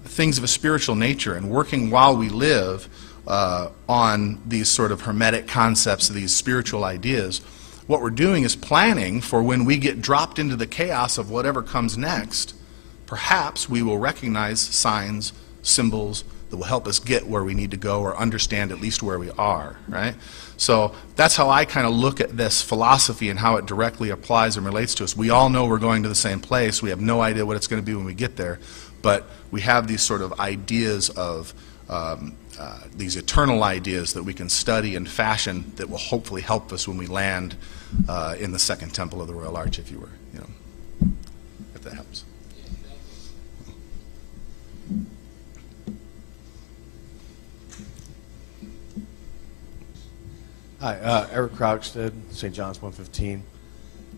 things of a spiritual nature and working while we live on these sort of Hermetic concepts, these spiritual ideas, what we're doing is planning for when we get dropped into the chaos of whatever comes next. Perhaps we will recognize signs, symbols, that will help us get where we need to go or understand at least where we are, right? So that's how I kind of look at this philosophy and how it directly applies and relates to us. We all know we're going to the same place. We have no idea what it's going to be when we get there, but we have these sort of ideas of these eternal ideas that we can study and fashion that will hopefully help us when we land in the second temple of the Royal Arch, if you were, if that helps. Hi, Eric Krogstad, St. John's 115.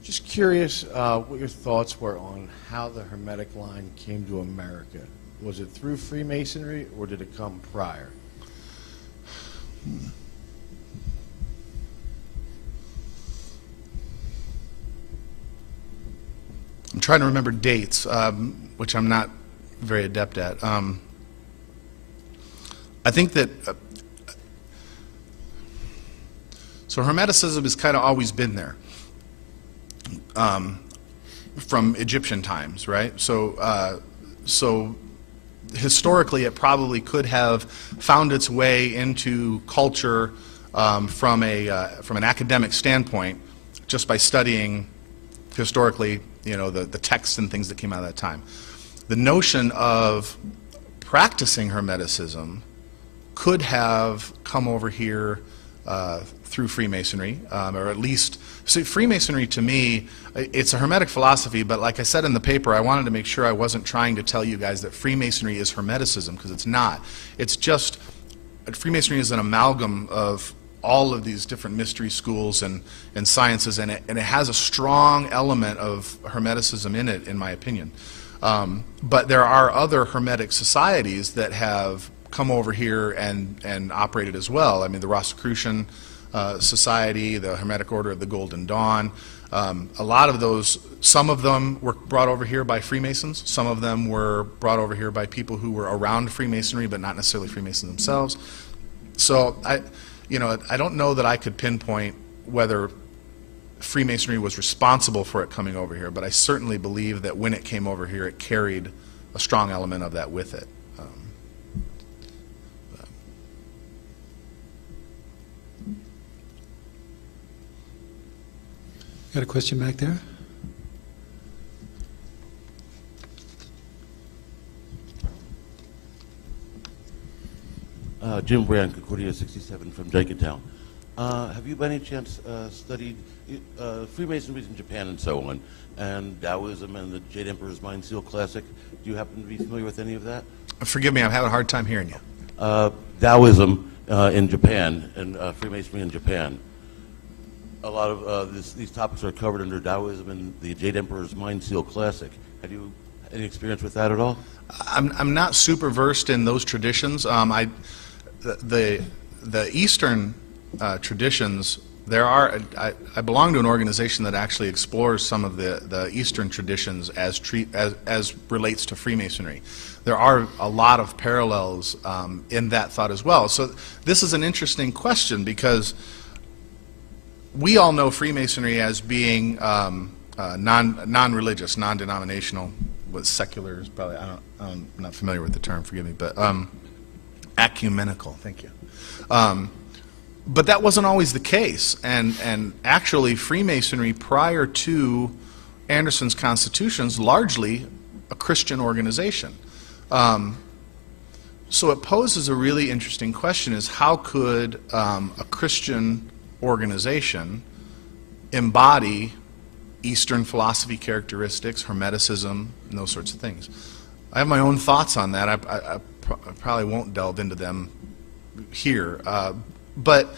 Just curious what your thoughts were on how the Hermetic line came to America. Was it through Freemasonry or did it come prior? I'm trying to remember dates, which I'm not very adept at. I think that so Hermeticism has kind of always been there from Egyptian times, right? So historically, it probably could have found its way into culture from an academic standpoint, just by studying historically, the texts and things that came out of that time. The notion of practicing Hermeticism could have come over here through Freemasonry, or at least, see, Freemasonry to me, it's a Hermetic philosophy, but like I said in the paper, I wanted to make sure I wasn't trying to tell you guys that Freemasonry is Hermeticism, because it's not. It's just, Freemasonry is an amalgam of all of these different mystery schools and sciences, and it has a strong element of Hermeticism in it, in my opinion. But there are other Hermetic societies that have come over here and operated as well. I mean, the Rosicrucian Society, the Hermetic Order of the Golden Dawn, a lot of those, some of them were brought over here by Freemasons, some of them were brought over here by people who were around Freemasonry but not necessarily Freemasons themselves. So I don't know that I could pinpoint whether Freemasonry was responsible for it coming over here, but I certainly believe that when it came over here, it carried a strong element of that with it. Got a question back there? Jim Brand, Concordia 67 from Jenkintown. Have you by any chance studied Freemasonry in Japan and so on, and Taoism and the Jade Emperor's Mind Seal Classic? Do you happen to be familiar with any of that? Forgive me, I'm having a hard time hearing you. Taoism in Japan and Freemasonry in Japan. A lot of these topics are covered under Taoism and the Jade Emperor's Mind Seal Classic. Have you any experience with that at all? I'm not super versed in those traditions. The Eastern traditions, I belong to an organization that actually explores some of the Eastern traditions as relates to Freemasonry. There are a lot of parallels in that thought as well. So this is an interesting question, because we all know Freemasonry as being non-religious, non-denominational. What secular is probably, I'm not familiar with the term, forgive me, but ecumenical, thank you. But that wasn't always the case, and actually Freemasonry prior to Anderson's constitutions, largely a Christian organization. So it poses a really interesting question, is how could a Christian organization embody Eastern philosophy characteristics, Hermeticism, and those sorts of things? I have my own thoughts on that. I probably won't delve into them here. But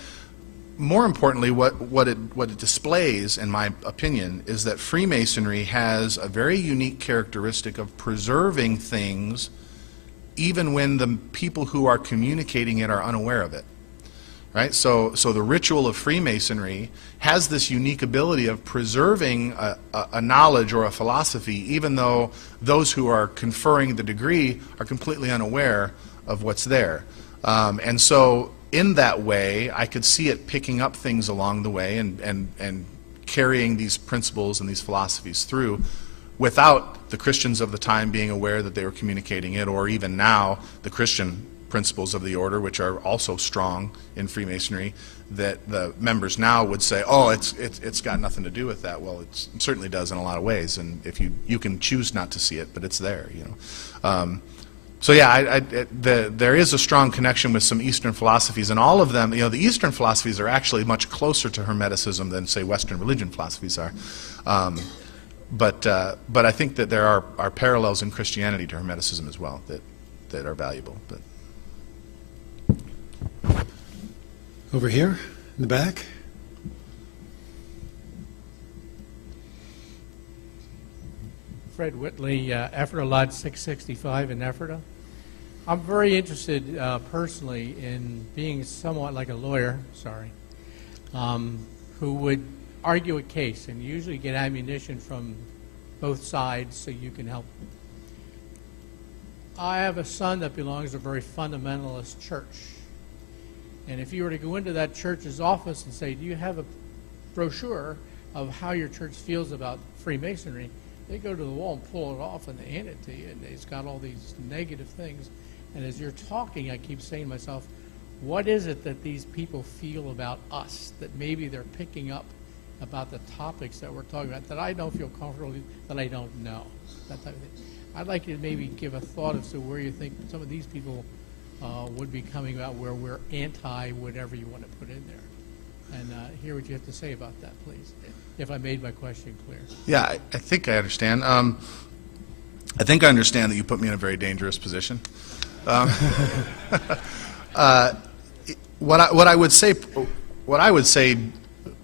more importantly, what it displays, in my opinion, is that Freemasonry has a very unique characteristic of preserving things even when the people who are communicating it are unaware of it. Right? So the ritual of Freemasonry has this unique ability of preserving a knowledge or a philosophy, even though those who are conferring the degree are completely unaware of what's there. And so in that way, I could see it picking up things along the way and carrying these principles and these philosophies through without the Christians of the time being aware that they were communicating it, or even now the Christian principles of the order, which are also strong in Freemasonry, that the members now would say, oh, it's got nothing to do with that. Well, it certainly does in a lot of ways, and if you can choose not to see it, but it's there, you know. So yeah, there is a strong connection with some Eastern philosophies, and all of them, you know, the Eastern philosophies are actually much closer to Hermeticism than, say, Western religion philosophies are. But I think that there are parallels in Christianity to Hermeticism as well that are valuable. But Over here, in the back. Fred Whitley, Ephrata Lodge 665 in Ephrata. I'm very interested personally in being somewhat like a lawyer, who would argue a case and usually get ammunition from both sides so you can help. I have a son that belongs to a very fundamentalist church. And if you were to go into that church's office and say, do you have a brochure of how your church feels about Freemasonry, they go to the wall and pull it off and they hand it to you, and it's got all these negative things. And as you're talking, I keep saying to myself, what is it that these people feel about us that maybe they're picking up about the topics that we're talking about that I don't feel comfortable with, that I don't know, that type of thing. I'd like you to maybe give a thought as to where you think some of these people would be coming about, where we're anti whatever you want to put in there. And hear what you have to say about that, please, if I made my question clear. yeah, I think I understand. I think I understand that you put me in a very dangerous position. What I would say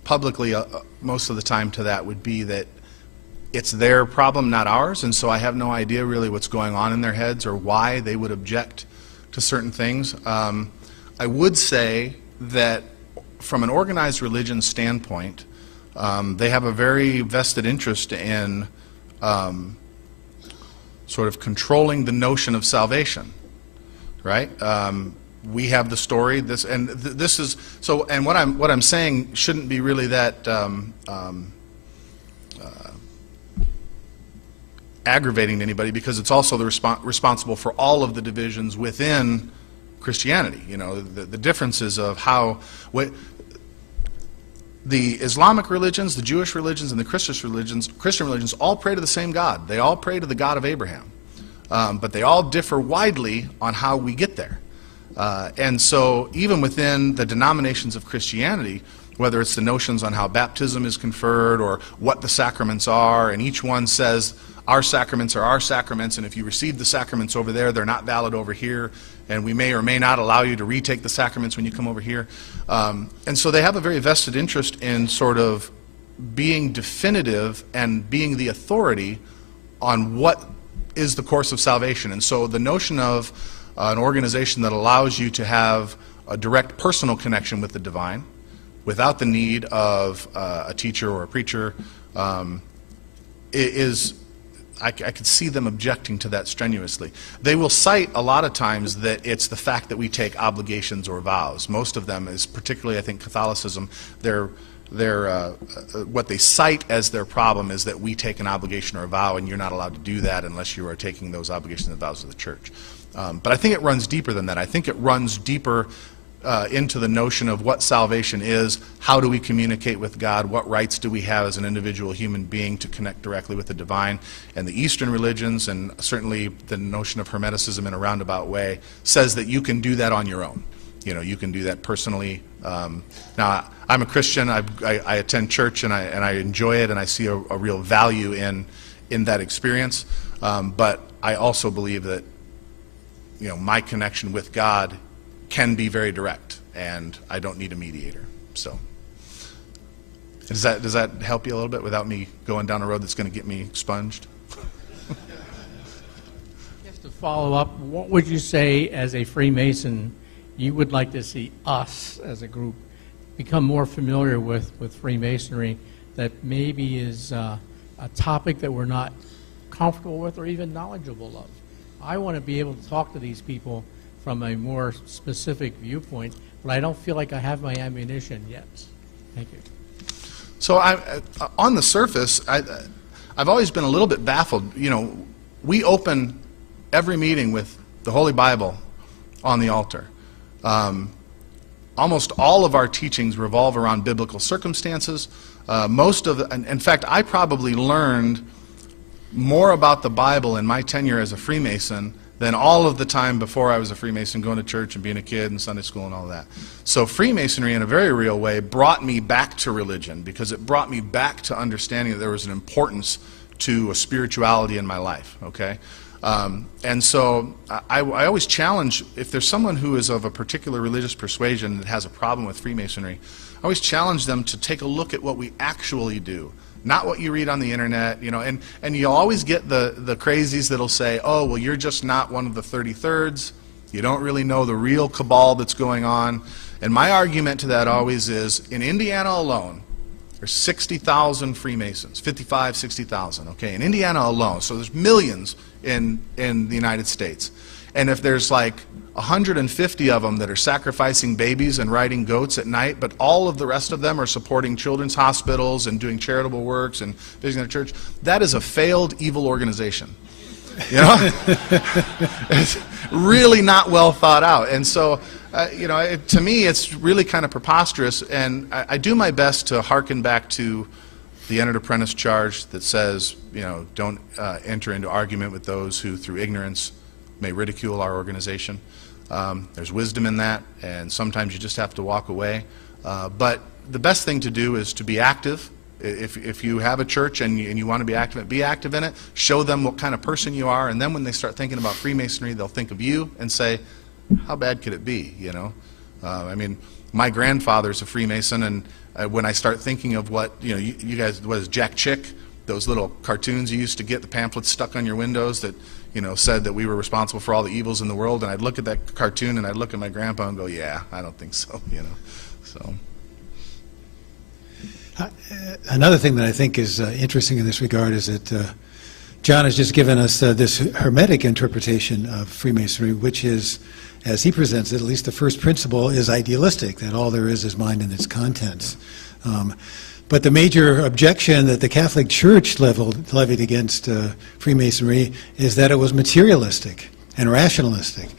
publicly most of the time to that would be that it's their problem, not ours, and so I have no idea really what's going on in their heads or why they would object to certain things. I would say that from an organized religion standpoint, they have a very vested interest in sort of controlling the notion of salvation, right? We have the story. This is so. And what I'm saying shouldn't be really that aggravating to anybody, because it's also the responsible for all of the divisions within Christianity. You know, the differences of how the Islamic religions, the Jewish religions, and the Christian religions all pray to the same God. They all pray to the God of Abraham, but they all differ widely on how we get there. And so even within the denominations of Christianity, whether it's the notions on how baptism is conferred or what the sacraments are, and each one says our sacraments are our sacraments, and if you receive the sacraments over there, they're not valid over here, and we may or may not allow you to retake the sacraments when you come over here. And so they have a very vested interest in sort of being definitive and being the authority on what is the course of salvation. And so the notion of an organization that allows you to have a direct personal connection with the divine without the need of a teacher or a preacher I could see them objecting to that strenuously. They will cite a lot of times that it's the fact that we take obligations or vows. Most of them is, particularly I think Catholicism, what they cite as their problem is that we take an obligation or a vow, and you're not allowed to do that unless you are taking those obligations and vows of the church. But I think it runs deeper than that. I think it runs deeper into the notion of what salvation is, how do we communicate with God, what rights do we have as an individual human being to connect directly with the divine. And the Eastern religions, and certainly the notion of Hermeticism in a roundabout way, says that you can do that on your own. You know, you can do that personally. Now, I'm a Christian, I attend church, and I enjoy it, and I see a real value in that experience. But I also believe that, you know, my connection with God can be very direct, and I don't need a mediator. So, does that help you a little bit without me going down a road that's going to get me expunged? Just to follow up, what would you say as a Freemason you would like to see us as a group become more familiar with Freemasonry that maybe is a topic that we're not comfortable with or even knowledgeable of? I want to be able to talk to these people from a more specific viewpoint, but I don't feel like I have my ammunition yet. Thank you. So on the surface, I've always been a little bit baffled. You know, we open every meeting with the Holy Bible on the altar. Almost all of our teachings revolve around biblical circumstances. In fact, I probably learned more about the Bible in my tenure as a Freemason than all of the time before I was a Freemason, going to church and being a kid and Sunday school and all that. So Freemasonry, in a very real way, brought me back to religion, because it brought me back to understanding that there was an importance to a spirituality in my life, okay? And so I always challenge, if there's someone who is of a particular religious persuasion that has a problem with Freemasonry, I always challenge them to take a look at what we actually do, not what you read on the internet, you know, and you'll always get the crazies that'll say, oh, well, you're just not one of the 33rds, you don't really know the real cabal that's going on. And my argument to that always is, in Indiana alone, there's 60,000 Freemasons, 55, 60,000, okay, in Indiana alone. So there's millions in the United States. And if there's like 150 of them that are sacrificing babies and riding goats at night, but all of the rest of them are supporting children's hospitals and doing charitable works and visiting their church, that is a failed evil organization. You know? It's really not well thought out. And so, you know, to me, it's really kind of preposterous. And I do my best to hearken back to the entered apprentice charge that says, you know, don't enter into argument with those who, through ignorance, may ridicule our organization. There's wisdom in that, and sometimes you just have to walk away. But the best thing to do is to be active. If you have a church and you want to be active in it, show them what kind of person you are, and then when they start thinking about Freemasonry, they'll think of you and say, how bad could it be, you know? I mean, my grandfather's a Freemason, and when I start thinking of what, you know, you guys, what is Jack Chick, those little cartoons you used to get, the pamphlets stuck on your windows that, you know, said that we were responsible for all the evils in the world, and I'd look at that cartoon and I'd look at my grandpa and go, yeah, I don't think so, you know, so. Another thing that I think is interesting in this regard is that John has just given us this Hermetic interpretation of Freemasonry, which is, as he presents it, at least the first principle is idealistic, that all there is mind and its contents. But the major objection that the Catholic Church levied against Freemasonry is that it was materialistic and rationalistic.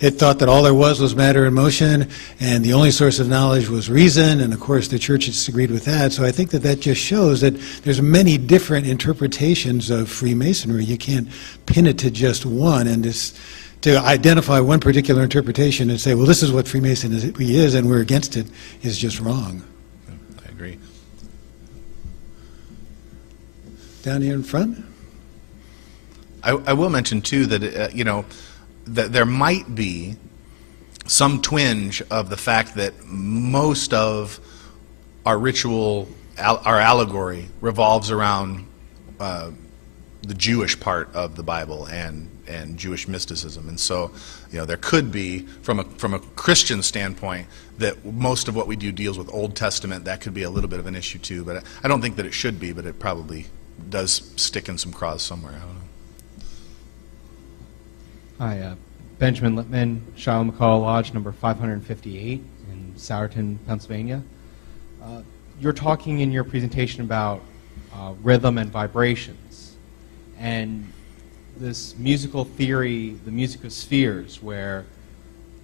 It thought that all there was matter in motion, and the only source of knowledge was reason, and of course the Church disagreed with that. So I think that that just shows that there's many different interpretations of Freemasonry. You can't pin it to just one, and to identify one particular interpretation and say, well, this is what Freemasonry is, and we're against it, is just wrong. I agree. Down here in front? I will mention, too, that, you know, that there might be some twinge of the fact that most of our ritual, our allegory, revolves around the Jewish part of the Bible and Jewish mysticism. And so, you know, there could be, from a Christian standpoint, that most of what we do deals with Old Testament. That could be a little bit of an issue, too. But I don't think that it should be, but it probably does stick in some craws somewhere. I don't know. Hi, Benjamin Lippman, Shiloh McCall Lodge number 558 in Sourton, Pennsylvania. You're talking in your presentation about rhythm and vibrations, and this musical theory, the music of spheres, where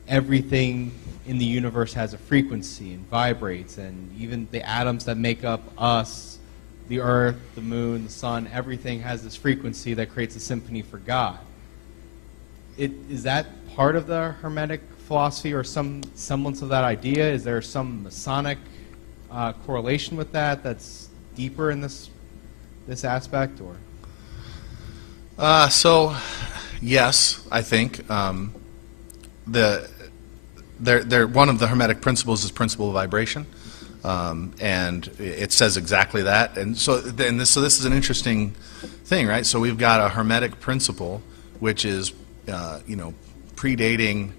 everything in the universe has a frequency and vibrates, and even the atoms that make up us, the earth, the moon, the sun, everything has this frequency that creates a symphony for God. Is that part of the Hermetic philosophy, or some semblance of that idea? Is there some Masonic correlation with that that's deeper in this aspect, or? So, yes, I think one of the Hermetic principles is principle of vibration, and it says exactly that. And so, this is an interesting thing, right? So we've got a Hermetic principle, which is you know, predating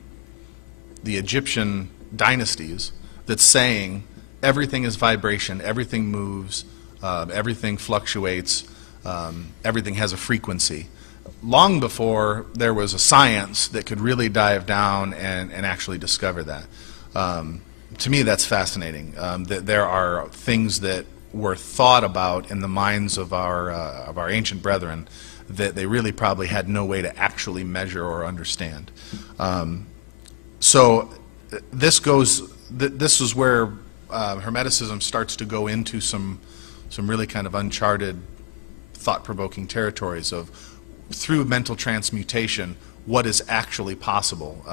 the Egyptian dynasties, that's saying everything is vibration, everything moves, everything fluctuates, everything has a frequency. Long before there was a science that could really dive down and actually discover that. To me, that's fascinating. That there are things that were thought about in the minds of our ancient brethren that they really probably had no way to actually measure or understand. So this is where Hermeticism starts to go into some really kind of uncharted, thought-provoking territories of, through mental transmutation, what is actually possible.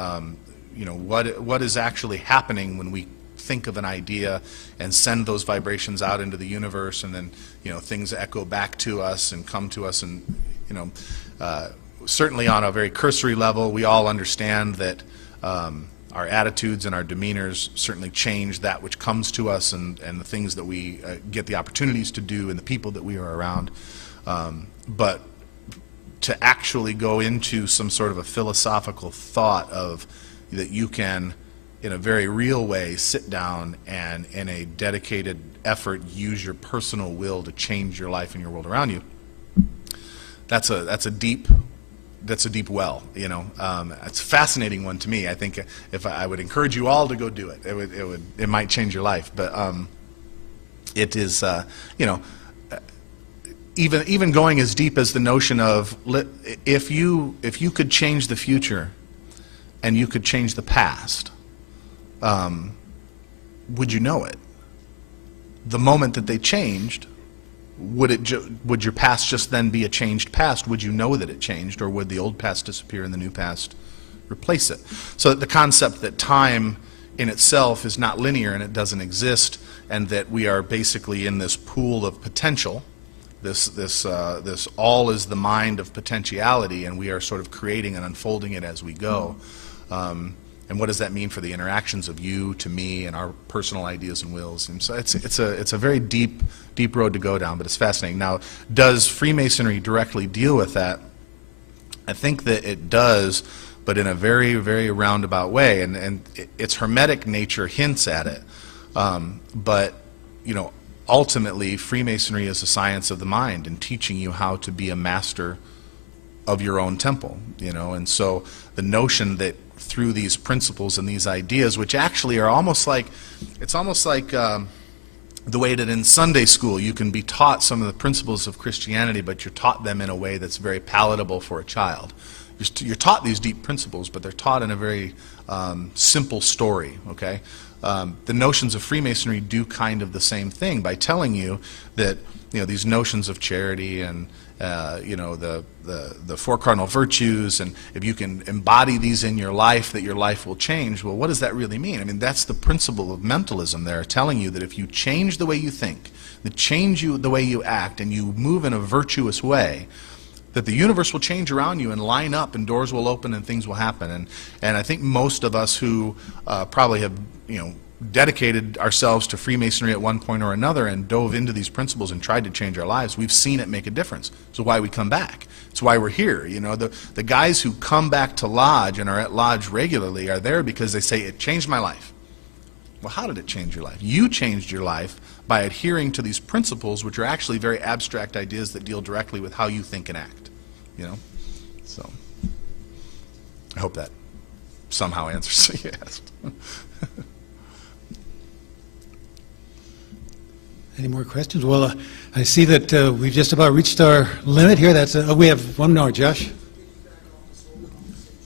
What is actually happening when we think of an idea and send those vibrations out into the universe, and then things echo back to us and come to us, and certainly on a very cursory level, we all understand that our attitudes and our demeanors certainly change that which comes to us, and the things that we get the opportunities to do and the people that we are around. But to actually go into some sort of a philosophical thought of that you can, in a very real way, sit down and in a dedicated effort use your personal will to change your life and your world around you, that's a deep well, it's a fascinating one to me. I think if I would encourage you all to go do it, it might change your life. But it is, even going as deep as the notion of, if you could change the future and you could change the past, would you know it? The moment that they changed, would your past just then be a changed past? Would you know that it changed, or would the old past disappear and the new past replace it? So the concept that time in itself is not linear and it doesn't exist, and that we are basically in this pool of potential, this all is the mind of potentiality, and we are sort of creating and unfolding it as we go. And what does that mean for the interactions of you to me and our personal ideas and wills? And so it's a very deep road to go down, but it's fascinating. Now, does Freemasonry directly deal with that? I think that it does, but in a very, very roundabout way, and its Hermetic nature hints at it. But ultimately, Freemasonry is a science of the mind and teaching you how to be a master of your own temple, and so the notion that through these principles and these ideas, which actually are almost like the way that in Sunday school you can be taught some of the principles of Christianity, but you're taught them in a way that's very palatable for a child. You're taught these deep principles, but they're taught in a very simple story, okay? The notions of Freemasonry do kind of the same thing by telling you that these notions of charity and the four cardinal virtues, and if you can embody these in your life, that your life will change. Well, what does that really mean? I mean, that's the principle of mentalism. They're telling you that if you change the way you think, that change the way you act, and you move in a virtuous way, that the universe will change around you and line up, and doors will open and things will happen. And I think most of us who probably have dedicated ourselves to Freemasonry at one point or another and dove into these principles and tried to change our lives, we've seen it make a difference. So why we come back. It's why we're here. The guys who come back to Lodge and are at Lodge regularly are there because they say, it changed my life. Well, how did it change your life? You changed your life by adhering to these principles, which are actually very abstract ideas that deal directly with how you think and act. So I hope that somehow answers what you asked. Any more questions? Well, I see that we've just about reached our limit here. We have one more, Josh.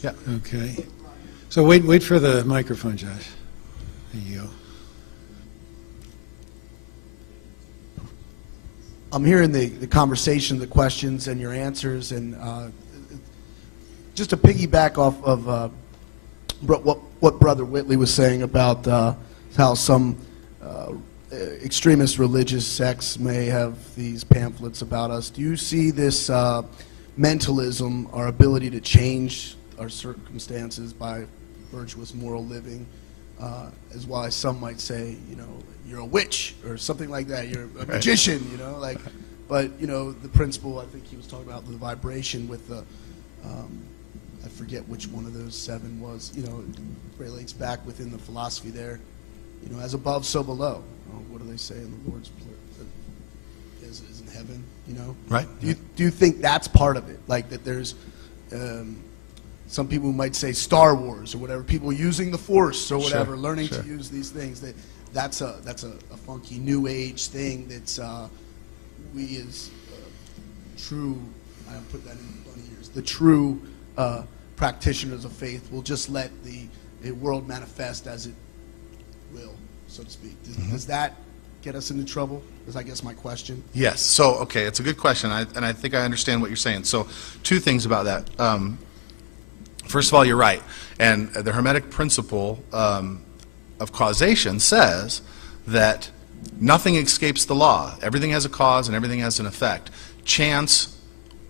Yeah. Okay. So wait for the microphone, Josh. There you go. I'm hearing the conversation, the questions, and your answers, and just to piggyback off of what Brother Whitley was saying about how some extremist religious sects may have these pamphlets about us. Do you see this mentalism, our ability to change our circumstances by virtuous moral living, as why some might say, you're a witch or something like that, you're a magician, but the principle, I think he was talking about the vibration with the, I forget which one of those seven was, relates back within the philosophy there, as above, so below. What do they say in the Lord's Prayer? Is in heaven, Right. Do you think that's part of it? Like that there's some people who might say Star Wars or whatever, people using the Force or whatever, learning to use these things. That's a funky New Age thing that's we as true, I put that in funny years, the true practitioners of faith will just let the a world manifest as it will, so to speak. Does that get us into trouble? Is I guess my question. Yes. So, okay, it's a good question, and I think I understand what you're saying. So, two things about that. First of all, you're right. And the Hermetic principle of causation says that nothing escapes the law. Everything has a cause and everything has an effect. Chance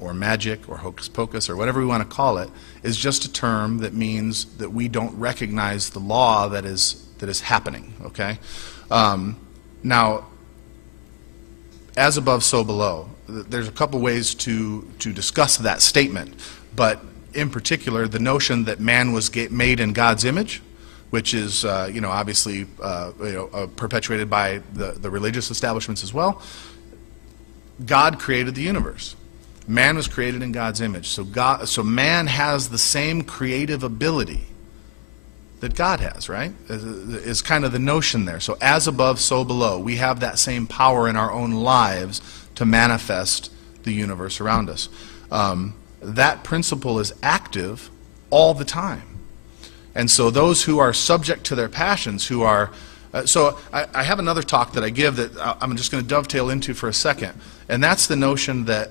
or magic or hocus pocus or whatever we want to call it is just a term that means that we don't recognize the law that is happening, okay? Now, as above, so below. There's a couple ways to discuss that statement, but in particular, the notion that man was made in God's image, which is, obviously, perpetuated by the religious establishments as well. God created the universe. Man was created in God's image. So man has the same creative ability that God has, right? Is kind of the notion there. So as above, so below. We have that same power in our own lives to manifest the universe around us. That principle is active all the time. And so those who are subject to their passions, who are... I have another talk that I give that I'm just going to dovetail into for a second, and that's the notion that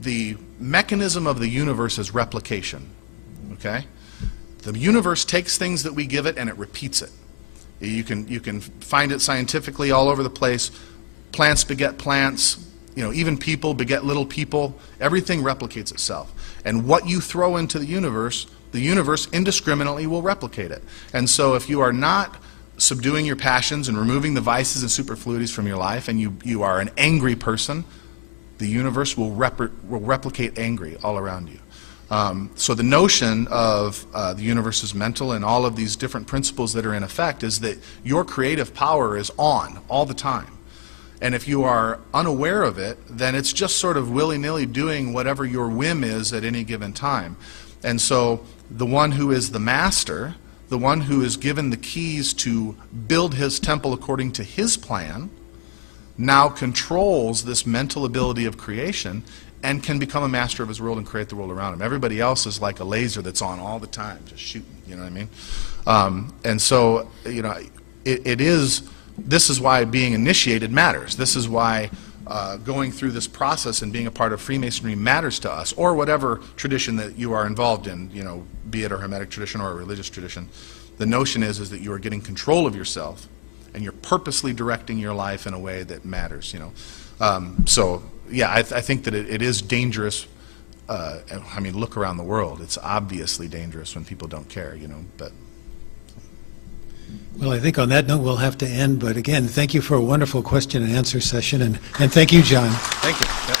the mechanism of the universe is replication, okay? The universe takes things that we give it and it repeats it. You can find it scientifically all over the place. Plants beget plants, even people beget little people. Everything replicates itself. And what you throw into the universe indiscriminately will replicate it. And so if you are not subduing your passions and removing the vices and superfluities from your life, and you are an angry person, the universe will replicate angry all around you. So the notion of the universe is mental and all of these different principles that are in effect is that your creative power is on all the time. And if you are unaware of it, then it's just sort of willy-nilly doing whatever your whim is at any given time. And so the one who is the master, the one who is given the keys to build his temple according to his plan, now controls this mental ability of creation and can become a master of his world and create the world around him. Everybody else is like a laser that's on all the time, just shooting, you know what I mean? And so, this is why being initiated matters. This is why going through this process and being a part of Freemasonry matters to us, or whatever tradition that you are involved in, be it a Hermetic tradition or a religious tradition. The notion is that you are getting control of yourself and you're purposely directing your life in a way that matters, So, yeah, I think that it is dangerous. Look around the world. It's obviously dangerous when people don't care, but... Well, I think on that note, we'll have to end. But again, thank you for a wonderful question and answer session. And thank you, John. Thank you.